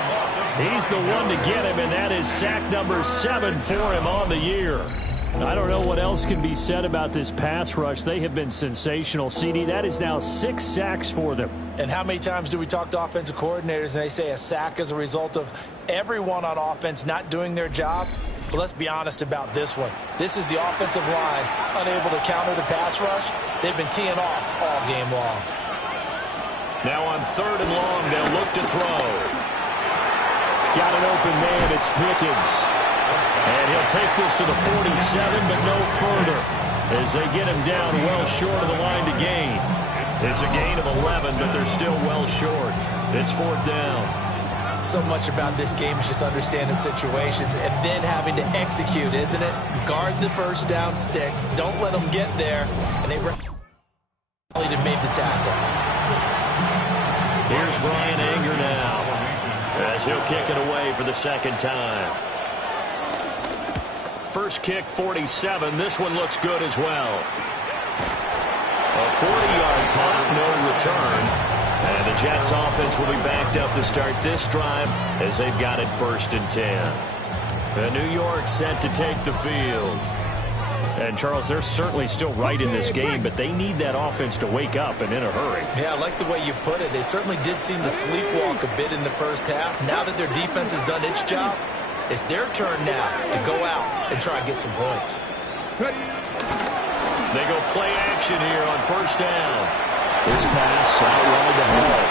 He's the one to get him, and that is sack number 7 for him on the year. I don't know what else can be said about this pass rush. They have been sensational, CD. That is now 6 sacks for them. And how many times do we talk to offensive coordinators and they say a sack is a result of everyone on offense not doing their job? But let's be honest about this one. This is the offensive line unable to counter the pass rush. They've been teeing off all game long. Now on 3rd and long, they'll look to throw. Got an open man. It's Pickens. And he'll take this to the 47, but no further, as they get him down well short of the line to gain. It's a gain of 11, but they're still well short. It's 4th down. So much about this game is just understanding situations and then having to execute, isn't it? Guard the first down sticks. Don't let them get there. And they rallied and made the tackle. Here's Brian Anger now, as he'll kick it away for the 2nd time. First kick, 47. This one looks good as well. A 40-yard punt, no return. And the Jets offense will be backed up to start this drive as they've got it 1st and 10. And New York set to take the field. And, Charles, they're certainly still right in this game, but they need that offense to wake up and in a hurry. Yeah, I like the way you put it. They certainly did seem to sleepwalk a bit in the first half. Now that their defense has done its job, it's their turn now to go out and try and get some points. They go play action here on 1st down. This pass out wide to Hall.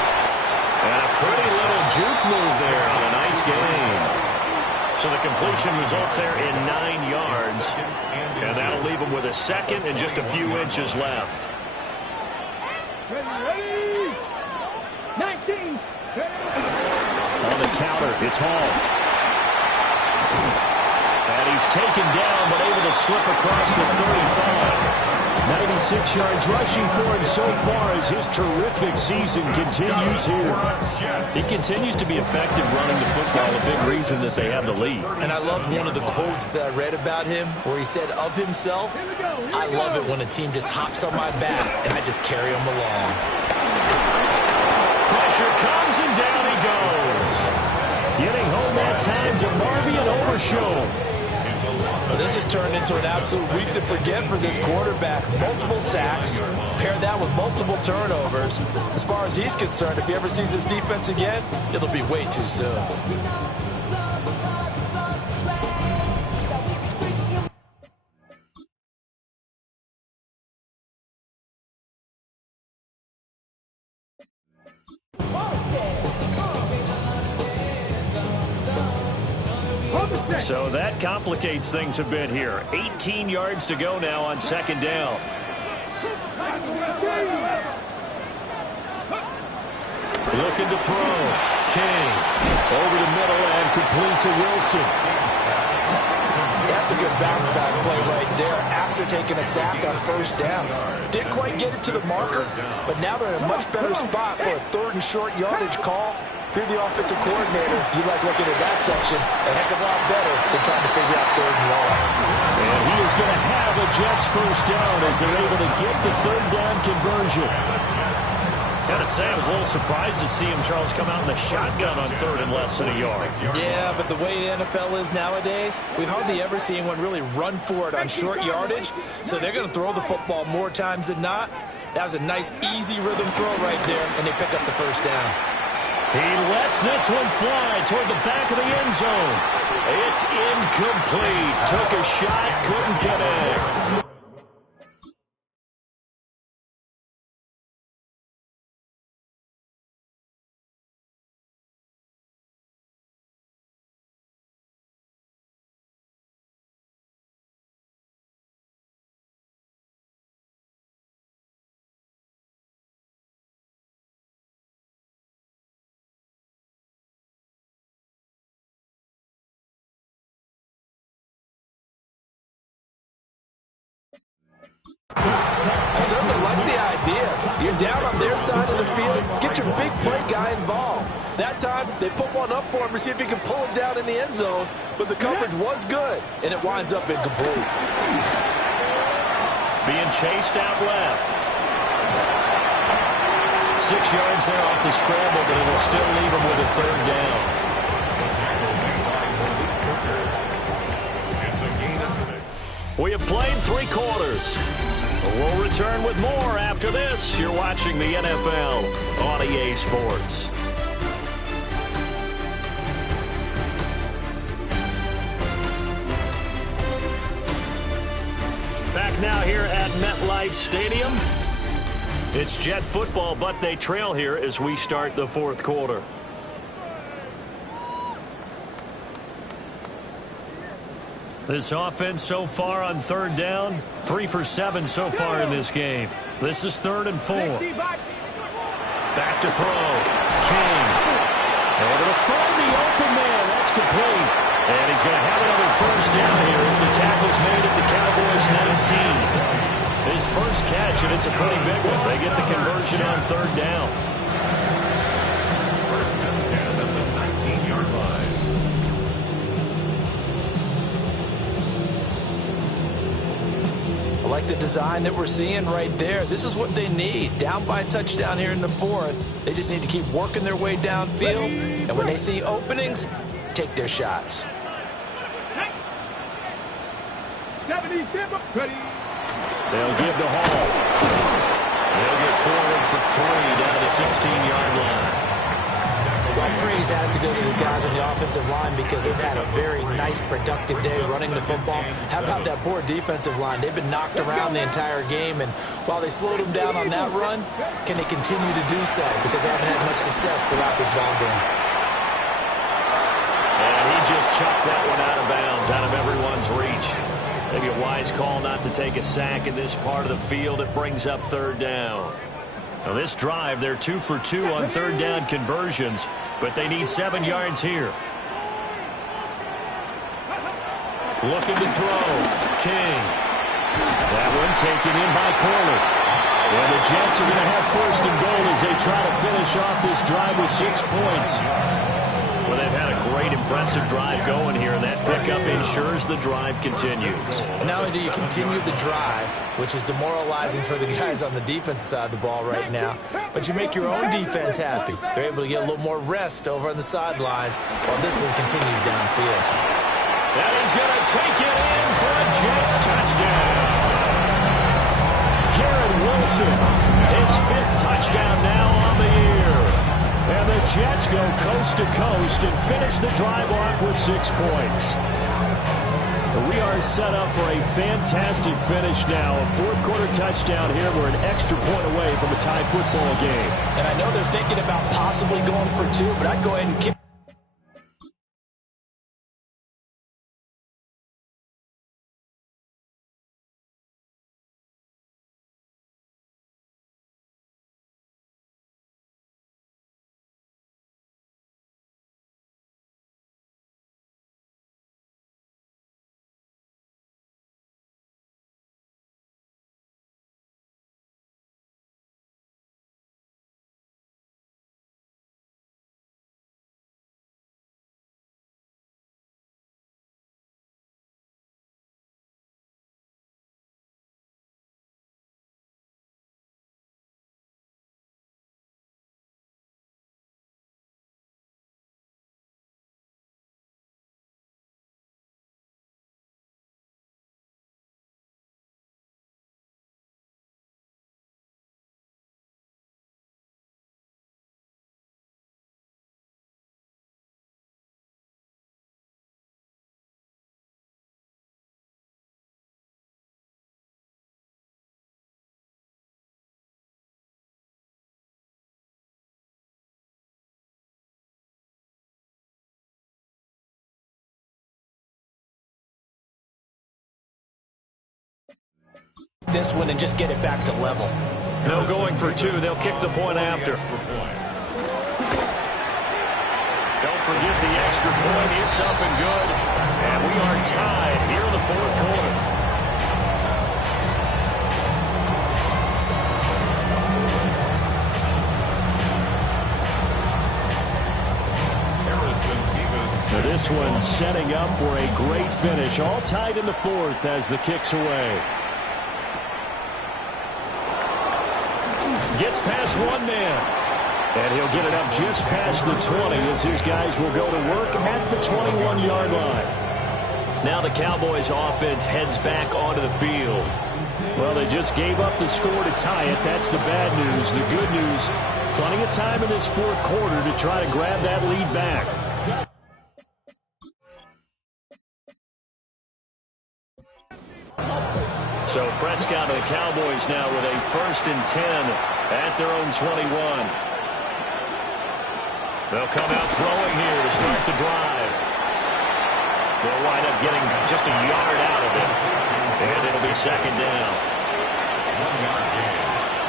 And a pretty little juke move there on a nice game. So the completion results there in 9 yards. And that'll leave them with a 2nd and just a few inches left. 19. On the counter, it's Hall. And he's taken down, but able to slip across the 35. 96 yards rushing for him so far as his terrific season continues here. He continues to be effective running the football, a big reason that they have the lead. And I love one of the quotes that I read about him where he said of himself, I love it when a team just hops on my back and I just carry them along. Pressure comes and down he goes. Getting home that time to Marvin Overshow. Well, this has turned into an absolute week to forget for this quarterback. Multiple sacks, pair that with multiple turnovers. As far as he's concerned, if he ever sees this defense again, it'll be way too soon. So that complicates things a bit here. 18 yards to go now on 2nd down. Looking to throw. King over the middle and complete to Wilson. That's a good bounce back play right there after taking a sack on 1st down. Didn't quite get it to the marker, but now they're in a much better spot for a 3rd and short yardage call. If you're the offensive coordinator, you like looking at that section a heck of a lot better than trying to figure out 3rd and long. And he is going to have a Jets 1st down as they're able to get the 3rd down conversion. Gotta say, I was a little surprised to see him, Charles, come out in the shotgun on 3rd and less than a yard. Yeah, but the way the NFL is nowadays, we hardly ever see anyone really run for it on short yardage, so they're going to throw the football more times than not. That was a nice, easy rhythm throw right there, and they pick up the 1st down. He lets this one fly toward the back of the end zone. It's incomplete. Took a shot, couldn't connect. certainly like the idea. You're down on their side of the field. Get your big play guy involved. That time, they put one up for him to see if he can pull it down in the end zone. But the coverage was good, and it winds up incomplete. Being chased out left. 6 yards there off the scramble, but it'll still leave him with a third down. It's a gain of 6. We have played 3 quarters. We'll return with more after this. You're watching the NFL on EA Sports. Back now here at MetLife Stadium. It's Jet football, but they trail here as we start the 4th quarter. This offense so far on 3rd down, 3 for 7 so far in this game. This is 3rd and 4. Back to throw. King. Able to find the open man. That's complete. And he's going to have another first down here as the tackle's made at the Cowboys 19. His first catch, and it's a pretty big one. They get the conversion on 3rd down. First and 10 at the 19-yard line. I like the design that we're seeing right there. This is what they need. Down by a touchdown here in the 4th. They just need to keep working their way downfield. And when they see openings, take their shots. 77, ready. They'll give to Hall. They'll get forward for 3 down the 16-yard line. Well, praise has to go to the guys on the offensive line because they've had a very nice, productive day running the football. How about that poor defensive line? They've been knocked around the entire game, and while they slowed them down on that run, can they continue to do so? Because they haven't had much success throughout this ball game. And he just chucked that one out of bounds, out of everyone's reach. Maybe a wise call not to take a sack in this part of the field. It brings up 3rd down. Now this drive, they're 2 for 2 on 3rd down conversions, but they need 7 yards here. Looking to throw. King. That one taken in by Corley. And the Jets are going to have 1st and goal as they try to finish off this drive with 6 points. Well, they've had a great, impressive drive going here, and that pickup ensures the drive continues. And not only do you continue the drive, which is demoralizing for the guys on the defensive side of the ball right now, but you make your own defense happy. They're able to get a little more rest over on the sidelines while this one continues downfield. And he's going to take it in for a Jets touchdown. Garrett Wilson, his 5th touchdown now on the year. And the Jets go coast to coast and finish the drive off with 6 points. We are set up for a fantastic finish now. A 4th quarter touchdown here. We're an extra point away from a tied football game. And I know they're thinking about possibly going for 2, but I'd go ahead and kick. This one and just get it back to level. No going for 2. They'll kick the point after. Don't forget the extra point. It's up and good. And we are tied here in the 4th quarter. This one setting up for a great finish. All tied in the fourth as the kick's away. Gets past one man. And he'll get it up just past the 20 as his guys will go to work at the 21-yard line. Now the Cowboys offense heads back onto the field. Well, they just gave up the score to tie it. That's the bad news. The good news, plenty of time in this fourth quarter to try to grab that lead back. So Prescott and the Cowboys now with a 1st and 10 at their own 21. They'll come out throwing here to start the drive. They'll wind up getting just a yard out of it. And it'll be 2nd down. 1-yard gain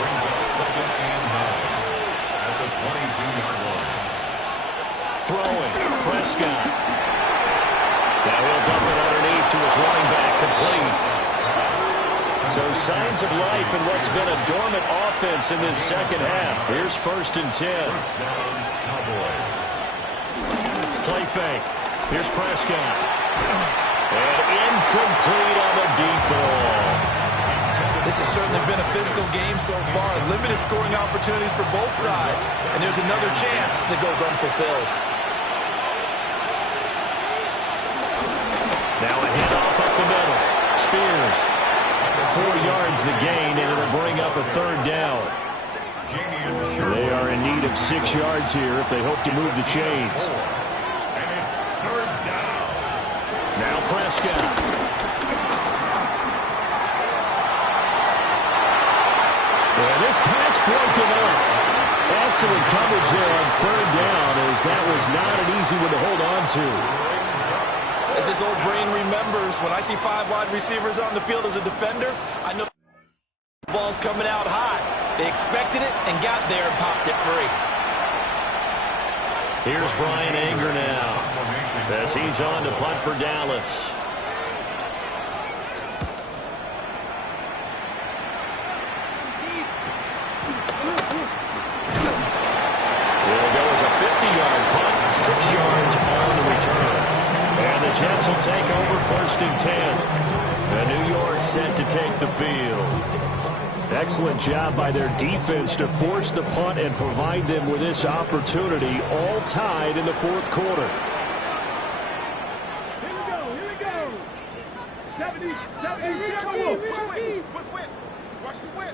brings up 2nd and 9 at the 22-yard line. Throwing, Prescott. Now he'll dump it underneath to his running back, complete. So signs of life in what's been a dormant offense in this second half. Here's 1st and 10. First down, Cowboys. Play fake. Here's Prescott. And incomplete on the deep ball. This has certainly been a physical game so far. Limited scoring opportunities for both sides. And there's another chance that goes unfulfilled. Now a handoff up the middle. Spears. 4 yards the gain, and it'll bring up a 3rd down. They are in need of 6 yards here if they hope to move the chains. And it's 3rd down. Now Prescott. And this pass broken up. Excellent coverage there on 3rd down, as that was not an easy one to hold on to. As this old brain remembers, when I see 5 wide receivers on the field as a defender, I know the ball's coming out high. They expected it and got there and popped it free. Here's Brian Anger now as he's on to punt for Dallas. It'll go as a 50-yard punt, 6 yards on the return. And the Jets will take over 1st and 10. And New York set to take the field. Excellent job by their defense to force the punt and provide them with this opportunity, all tied in the fourth quarter. Here we go. 70, trouble. Watch the whip.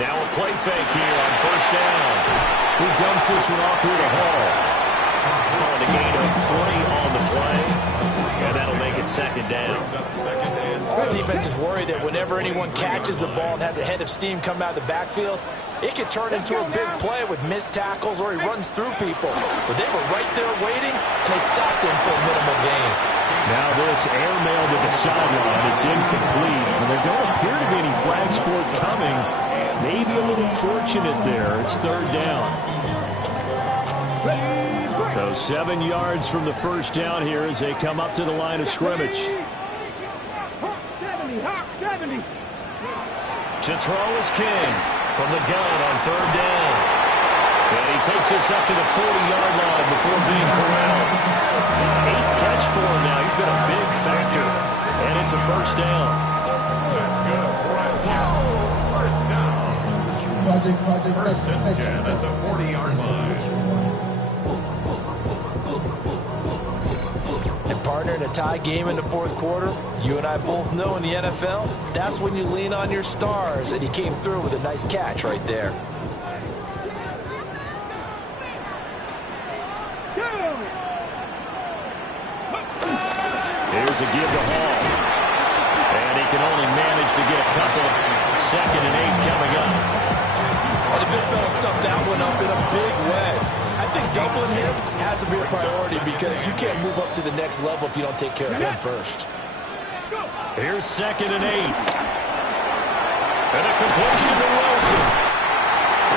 Now a play fake here on 1st down. Who dumps this one off here to Hall? Calling a gain of 3 on the play, and that'll make it 2nd down. The defense is worried that whenever anyone catches the ball and has a head of steam come out of the backfield, it could turn into a big play with missed tackles or he runs through people. But they were right there waiting, and they stopped him for a minimal gain. Now this airmail to the sideline. It's incomplete. And there don't appear to be any flags forthcoming. Maybe a little fortunate there. It's 3rd down. So 7 yards from the 1st down here as they come up to the line of scrimmage. 70. To throw is King from the gun on 3rd down. And he takes this up to the 40-yard line before being corralled. 8th catch for him now. He's been a big factor. And it's a 1st down. That's good for a Jets. 1st down. 1st and 10 at the 40-yard line. Partner, in a tie game in the fourth quarter, you and I both know in the NFL, that's when you lean on your stars, and he came through with a nice catch right there. Here's a give to Hall. And he can only manage to get a couple. 2nd and 8 coming up. And the big fella stuffed that one up in a big way. I think doubling him has to be a priority because you can't move up to the next level if you don't take care of him first. Here's 2nd and 8. And a completion to Wilson.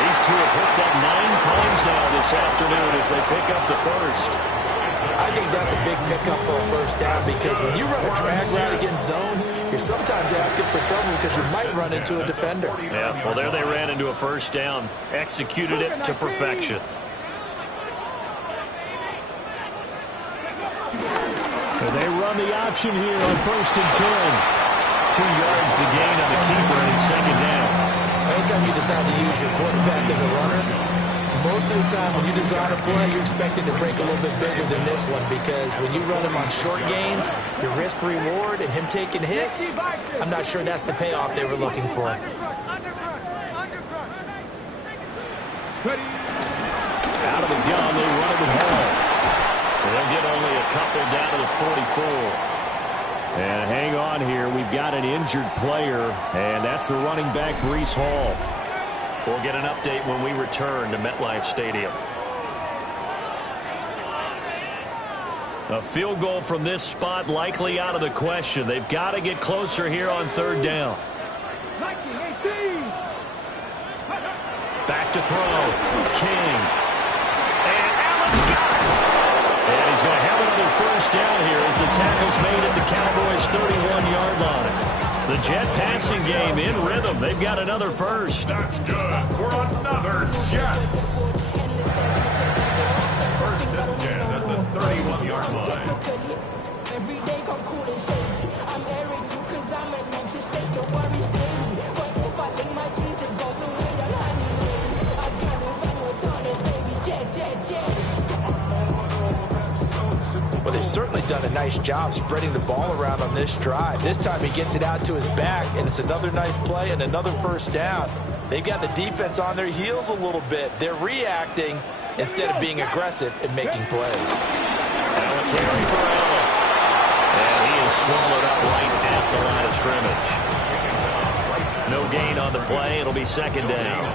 These two have hooked up 9 times now this afternoon as they pick up the 1st. I think that's a big pickup for a 1st down because when you run a drag route against zone, you're sometimes asking for trouble because you might run into a defender. Yeah, well, there they ran into a 1st down. Executed it to perfection. on the option here on 1st and 10. 2 yards the gain on the keeper, and it's 2nd down. Anytime you decide to use your quarterback as a runner, most of the time when you design a play, you're expected to break a little bit bigger than this one, because when you run him on short gains, your risk-reward and him taking hits, I'm not sure that's the payoff they were looking for. Out of the gun, they run it with Hall. They'll get only a couple down to the 44. And hang on here. We've got an injured player, and that's the running back, Breece Hall. We'll get an update when we return to MetLife Stadium. A field goal from this spot likely out of the question. They've got to get closer here on 3rd down. Back to throw. King. And Allen's got it. And he's going to have another 1st down here as the tackle's made at the Cowboys' 31-yard line. The Jet passing game in rhythm. They've got another 1st. That's good for another Jets. 1st and 10 at the 31-yard line. Every day come cool and shady. I'm airing you cause I'm an anxious state. No worries daily. But if I link my keys, it goes away. I'll hang you. I can't move on with it, baby. Jet. Well, they've certainly done a nice job spreading the ball around on this drive. This time he gets it out to his back, and it's another nice play and another 1st down. They've got the defense on their heels a little bit. They're reacting instead of being aggressive and making plays. Now a carry for Allen. And he is swallowed up right at the line of scrimmage. No gain on the play. It'll be 2nd down.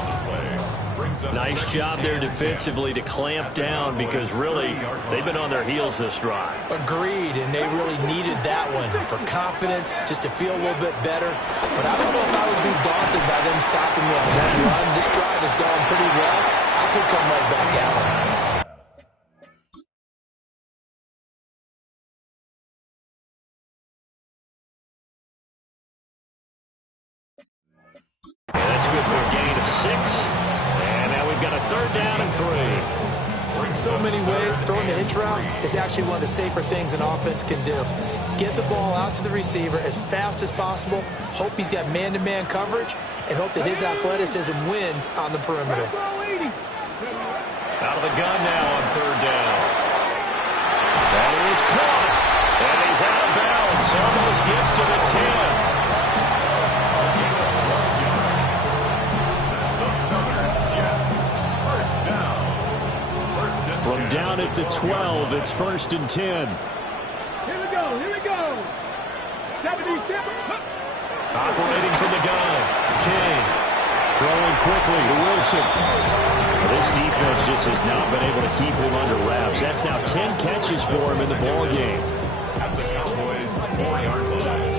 Nice job there defensively to clamp down, because really they've been on their heels this drive. Agreed, and they really needed that one for confidence, just to feel a little bit better. But I don't know if I would be daunted by them stopping me on one run. This drive has gone pretty well. I could come right back at them. That's good for a gain of 6. And now we've got a 3rd down and 3. In so many ways, throwing the hitch route is actually one of the safer things an offense can do. Get the ball out to the receiver as fast as possible, hope he's got man-to-man coverage, and hope that his athleticism wins on the perimeter. Out of the gun now on 3rd down. And he is caught. And he's out of bounds. Almost gets to the 10. From down at the 12, it's 1st and 10. Here we go. 77. Operating from the gun. King. Throwing quickly to Wilson. This defense just has not been able to keep him under wraps. That's now 10 catches for him in the ball game. At the Cowboys' 4-yard line.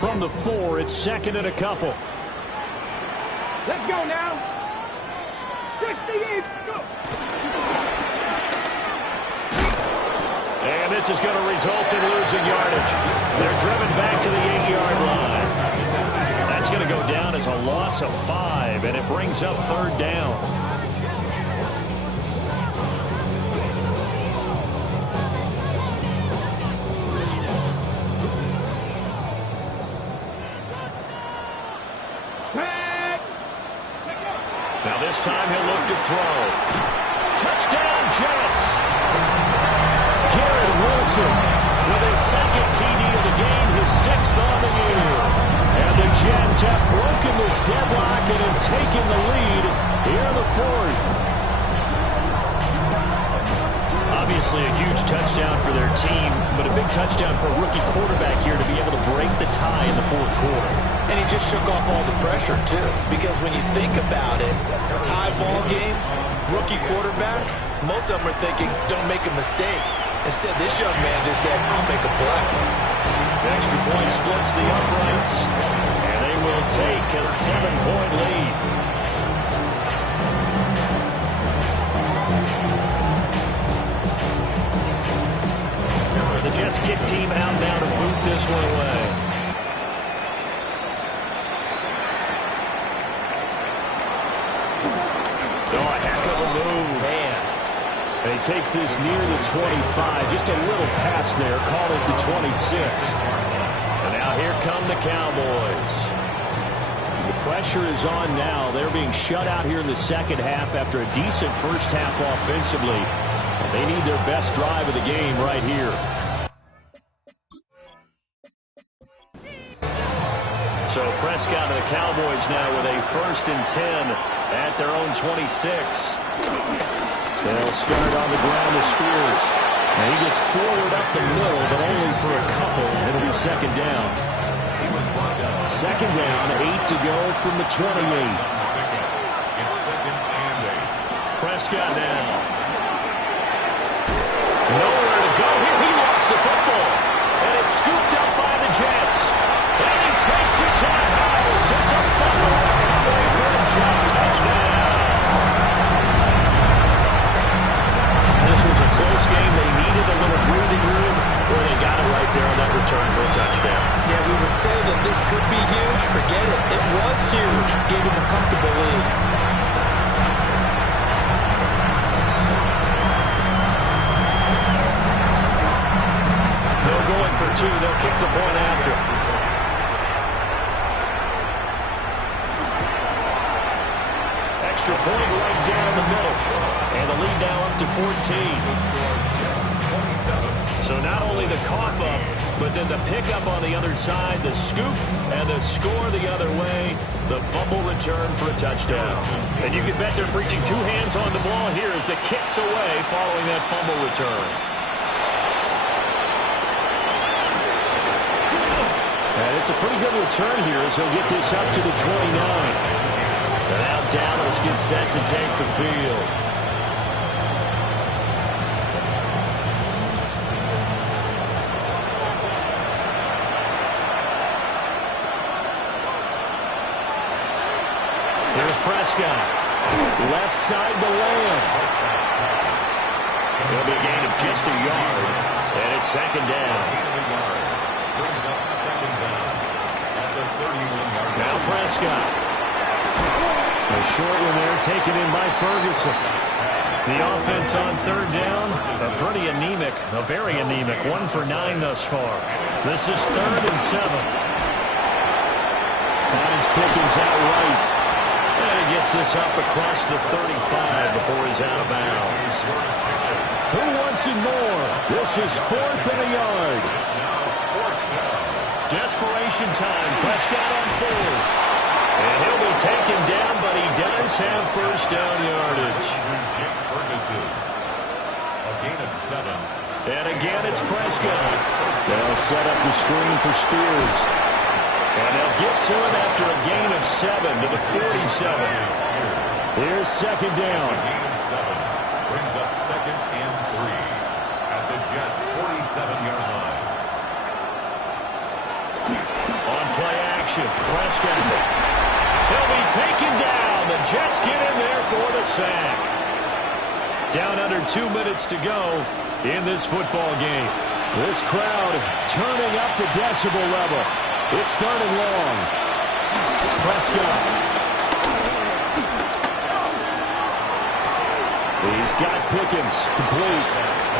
From the 4, it's 2nd and a couple. Let's go now. 68. Go. And this is going to result in losing yardage. They're driven back to the 8-yard line. That's going to go down as a loss of 5, and it brings up 3rd down. Now this time he'll look to throw. Touchdown, Jets! Garrett Wilson with his 2nd TD of the game, his 6th on the year. And the Jets have broken this deadlock and have taken the lead here in the 4th. Obviously a huge touchdown for their team, but a big touchdown for a rookie quarterback here to be able to break the tie in the 4th quarter. And he just shook off all the pressure, too. Because when you think about it, tie ball game, rookie quarterback, most of them are thinking, don't make a mistake. Instead, this young man just said, I'll make a play. The extra point splits the uprights, and they will take a 7-point lead. The Jets kick team out now to boot this one away. Oh, a heck of a move. Man. And he takes this near the 25. Just a little pass there. Call it the 26. And now here come the Cowboys. The pressure is on now. They're being shut out here in the second half after a decent first half offensively. They need their best drive of the game right here. So Prescott and the Cowboys now with a 1st and 10 at their own 26. They'll start on the ground with Spears. And he gets forward up the middle, but only for a couple. It'll be second down. Second down, 8 to go from the 28. It's second and 8. Prescott now. Nowhere to go here. He lost the football. And it's scooped up by the Jets. And he takes it to the house. It's a fumble recovery for a Jet touchdown. This was a close game. They needed a little breathing room, or they got it right there on that return for a touchdown. Yeah, we would say that this could be huge. Forget it. It was huge. Gave him a comfortable lead. No going for two. They'll kick the point after. Extra point right down the middle. And the lead now up to 14. So not only the cough up, but then the pickup on the other side, the scoop, and the score the other way, the fumble return for a touchdown. And you can bet they're preaching two hands on the ball here as the kick's away following that fumble return. And it's a pretty good return here as he'll get this up to the 29. And now Dallas gets set to take the field. Here's Prescott. Left side to Lamb. It'll be a gain of just a yard. And it's second down. Brings up second down at the 31-yard line. Now Prescott. A short one there taken in by Ferguson. The offense on third down, a pretty anemic, a very anemic. 1 for 9 thus far. This is 3rd and 7. Finds Pickens out right. And he gets this up across the 35 before he's out of bounds. Who wants it more? This is 4th and a yard. Desperation time. Prescott on 4th. And he'll be taken down, but he does have first down yardage. A gain of 7. And again, it's Prescott. They'll set up the screen for Spears. And they'll get to it after a gain of 7 to the 47. Here's second down. A gain of 7. Brings up second and 3 at the Jets' 47-yard line. On play action, Prescott. He'll be taken down. The Jets get in there for the sack. Down under 2 minutes to go in this football game. This crowd turning up the decibel level. It's 3rd and long. Prescott. He's got Pickens complete.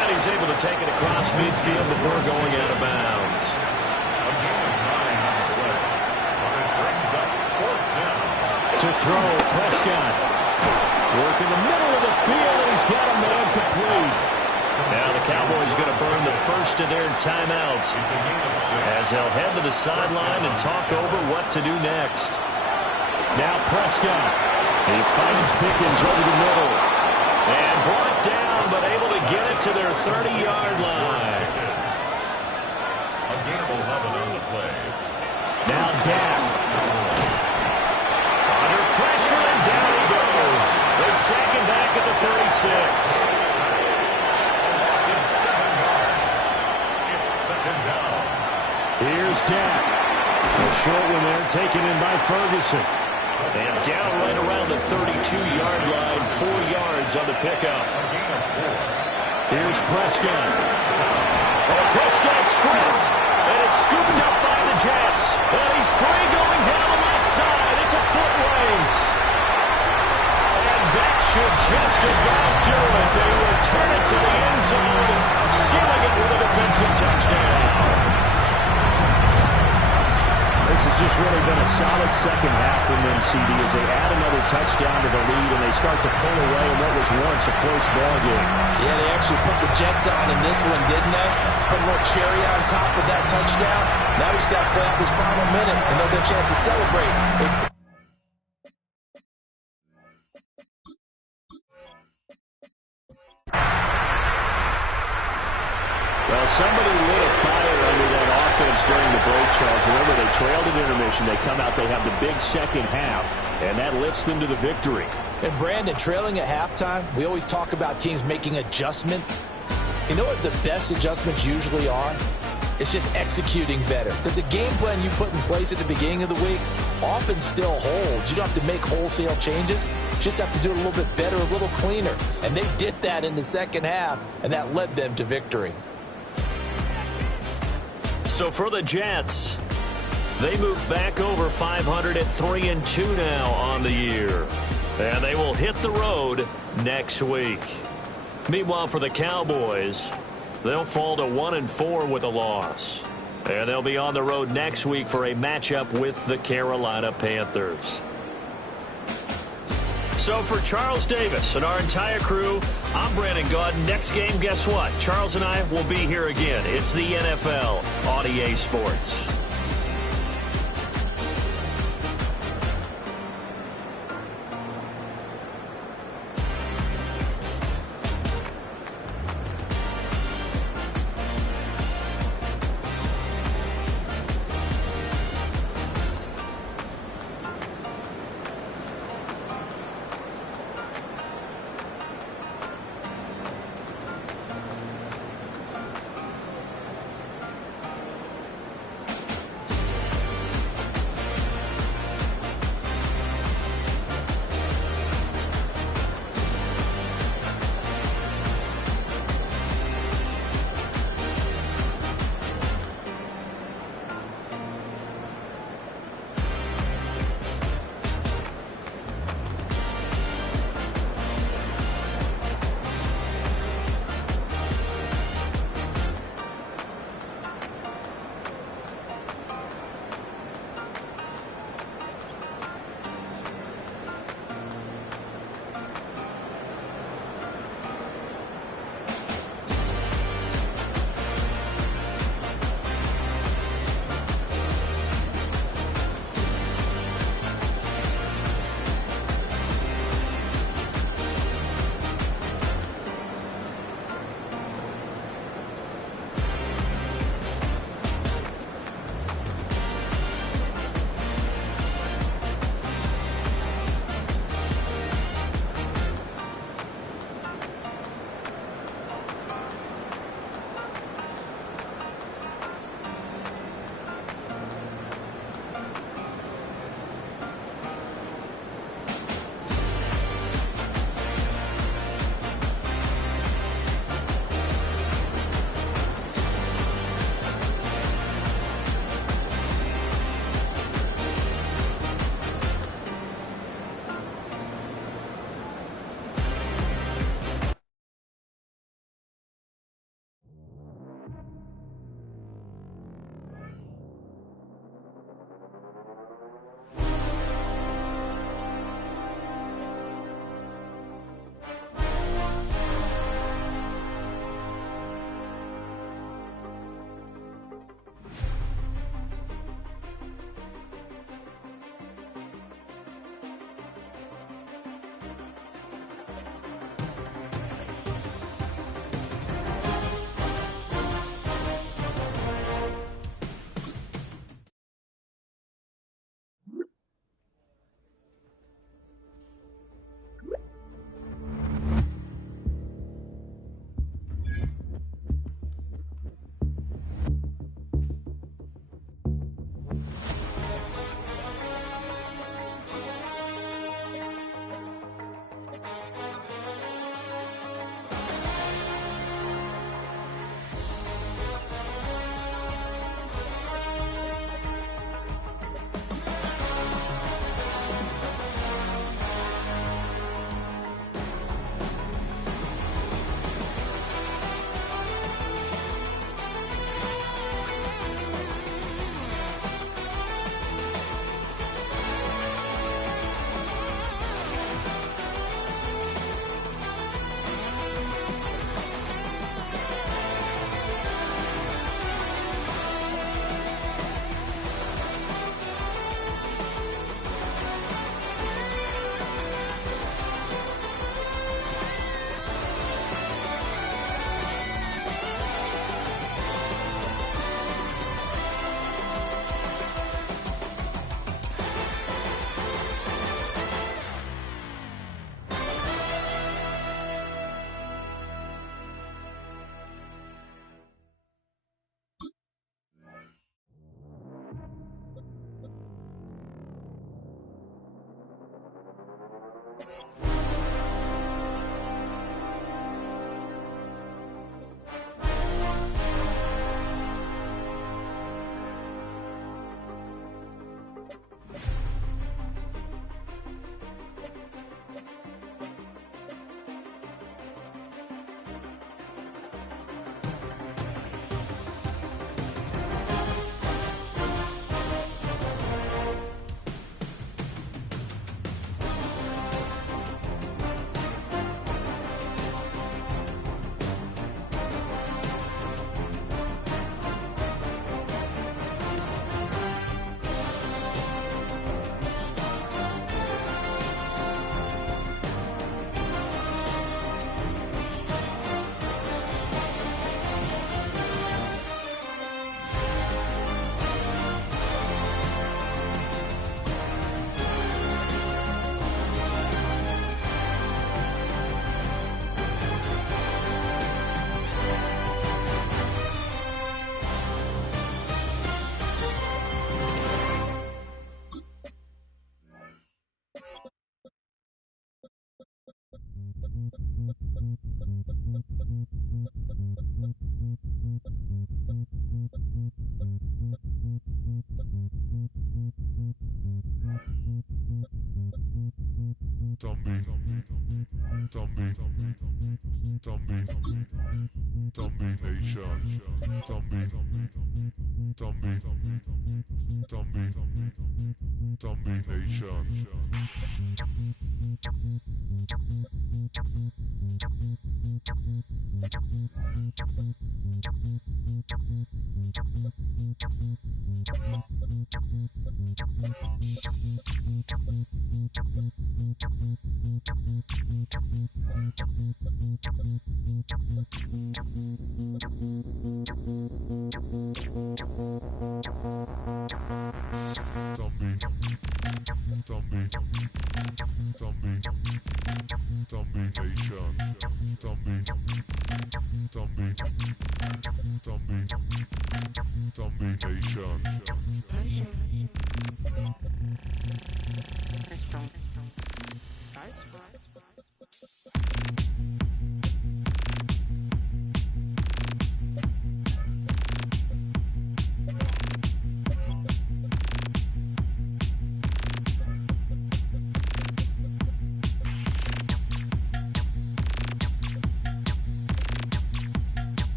And he's able to take it across midfield before going out of bounds. A gain of 9 on the play. But it brings up 4th down. To throw, Prescott. Work in the middle of the field, and he's got a man complete. Now the Cowboys going to burn the first of their timeouts as they'll head to the sideline and talk over what to do next. Now Prescott. He finds Pickens over the middle. And brought down, but able to get it to their 30-yard line. A gain of 11 on the play. Now Dak. Under pressure, and down he goes. They sack him back at the 36. Here's Dak. A short one there taken in by Ferguson. And down right around the 32-yard line, 4 yards on the pickup. Here's Prescott. Oh, Prescott stripped. And it's scooped up by the Jets. And he's free going down the left side. It's a foot race. And that should just about do it. They return it This has just really been a solid second half from them, CD, as they add another touchdown to the lead and they start to pull away in what was once a close ball game. Yeah, they actually put the Jets on in this one, didn't they? Put a little cherry on top of that touchdown. Now he's got to play out this final minute, and they'll get a chance to celebrate. Well, somebody lit a fire under that offense during the break, Charles. Remember, they trailed at intermission. They come out, they have the big second half, and that lifts them to the victory. And Brandon, trailing at halftime, we always talk about teams making adjustments. You know what the best adjustments usually are? It's just executing better. Because the game plan you put in place at the beginning of the week often still holds. You don't have to make wholesale changes. You just have to do it a little bit better, a little cleaner. And they did that in the second half, and that led them to victory. So for the Jets, they move back over 500 at 3-2 now on the year. And they will hit the road next week. Meanwhile, for the Cowboys, they'll fall to 1-4 with a loss. And they'll be on the road next week for a matchup with the Carolina Panthers. So for Charles Davis and our entire crew, I'm Brandon Gaudin. Next game, guess what? Charles and I will be here again. It's the NFL on EA Sports.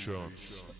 Nation.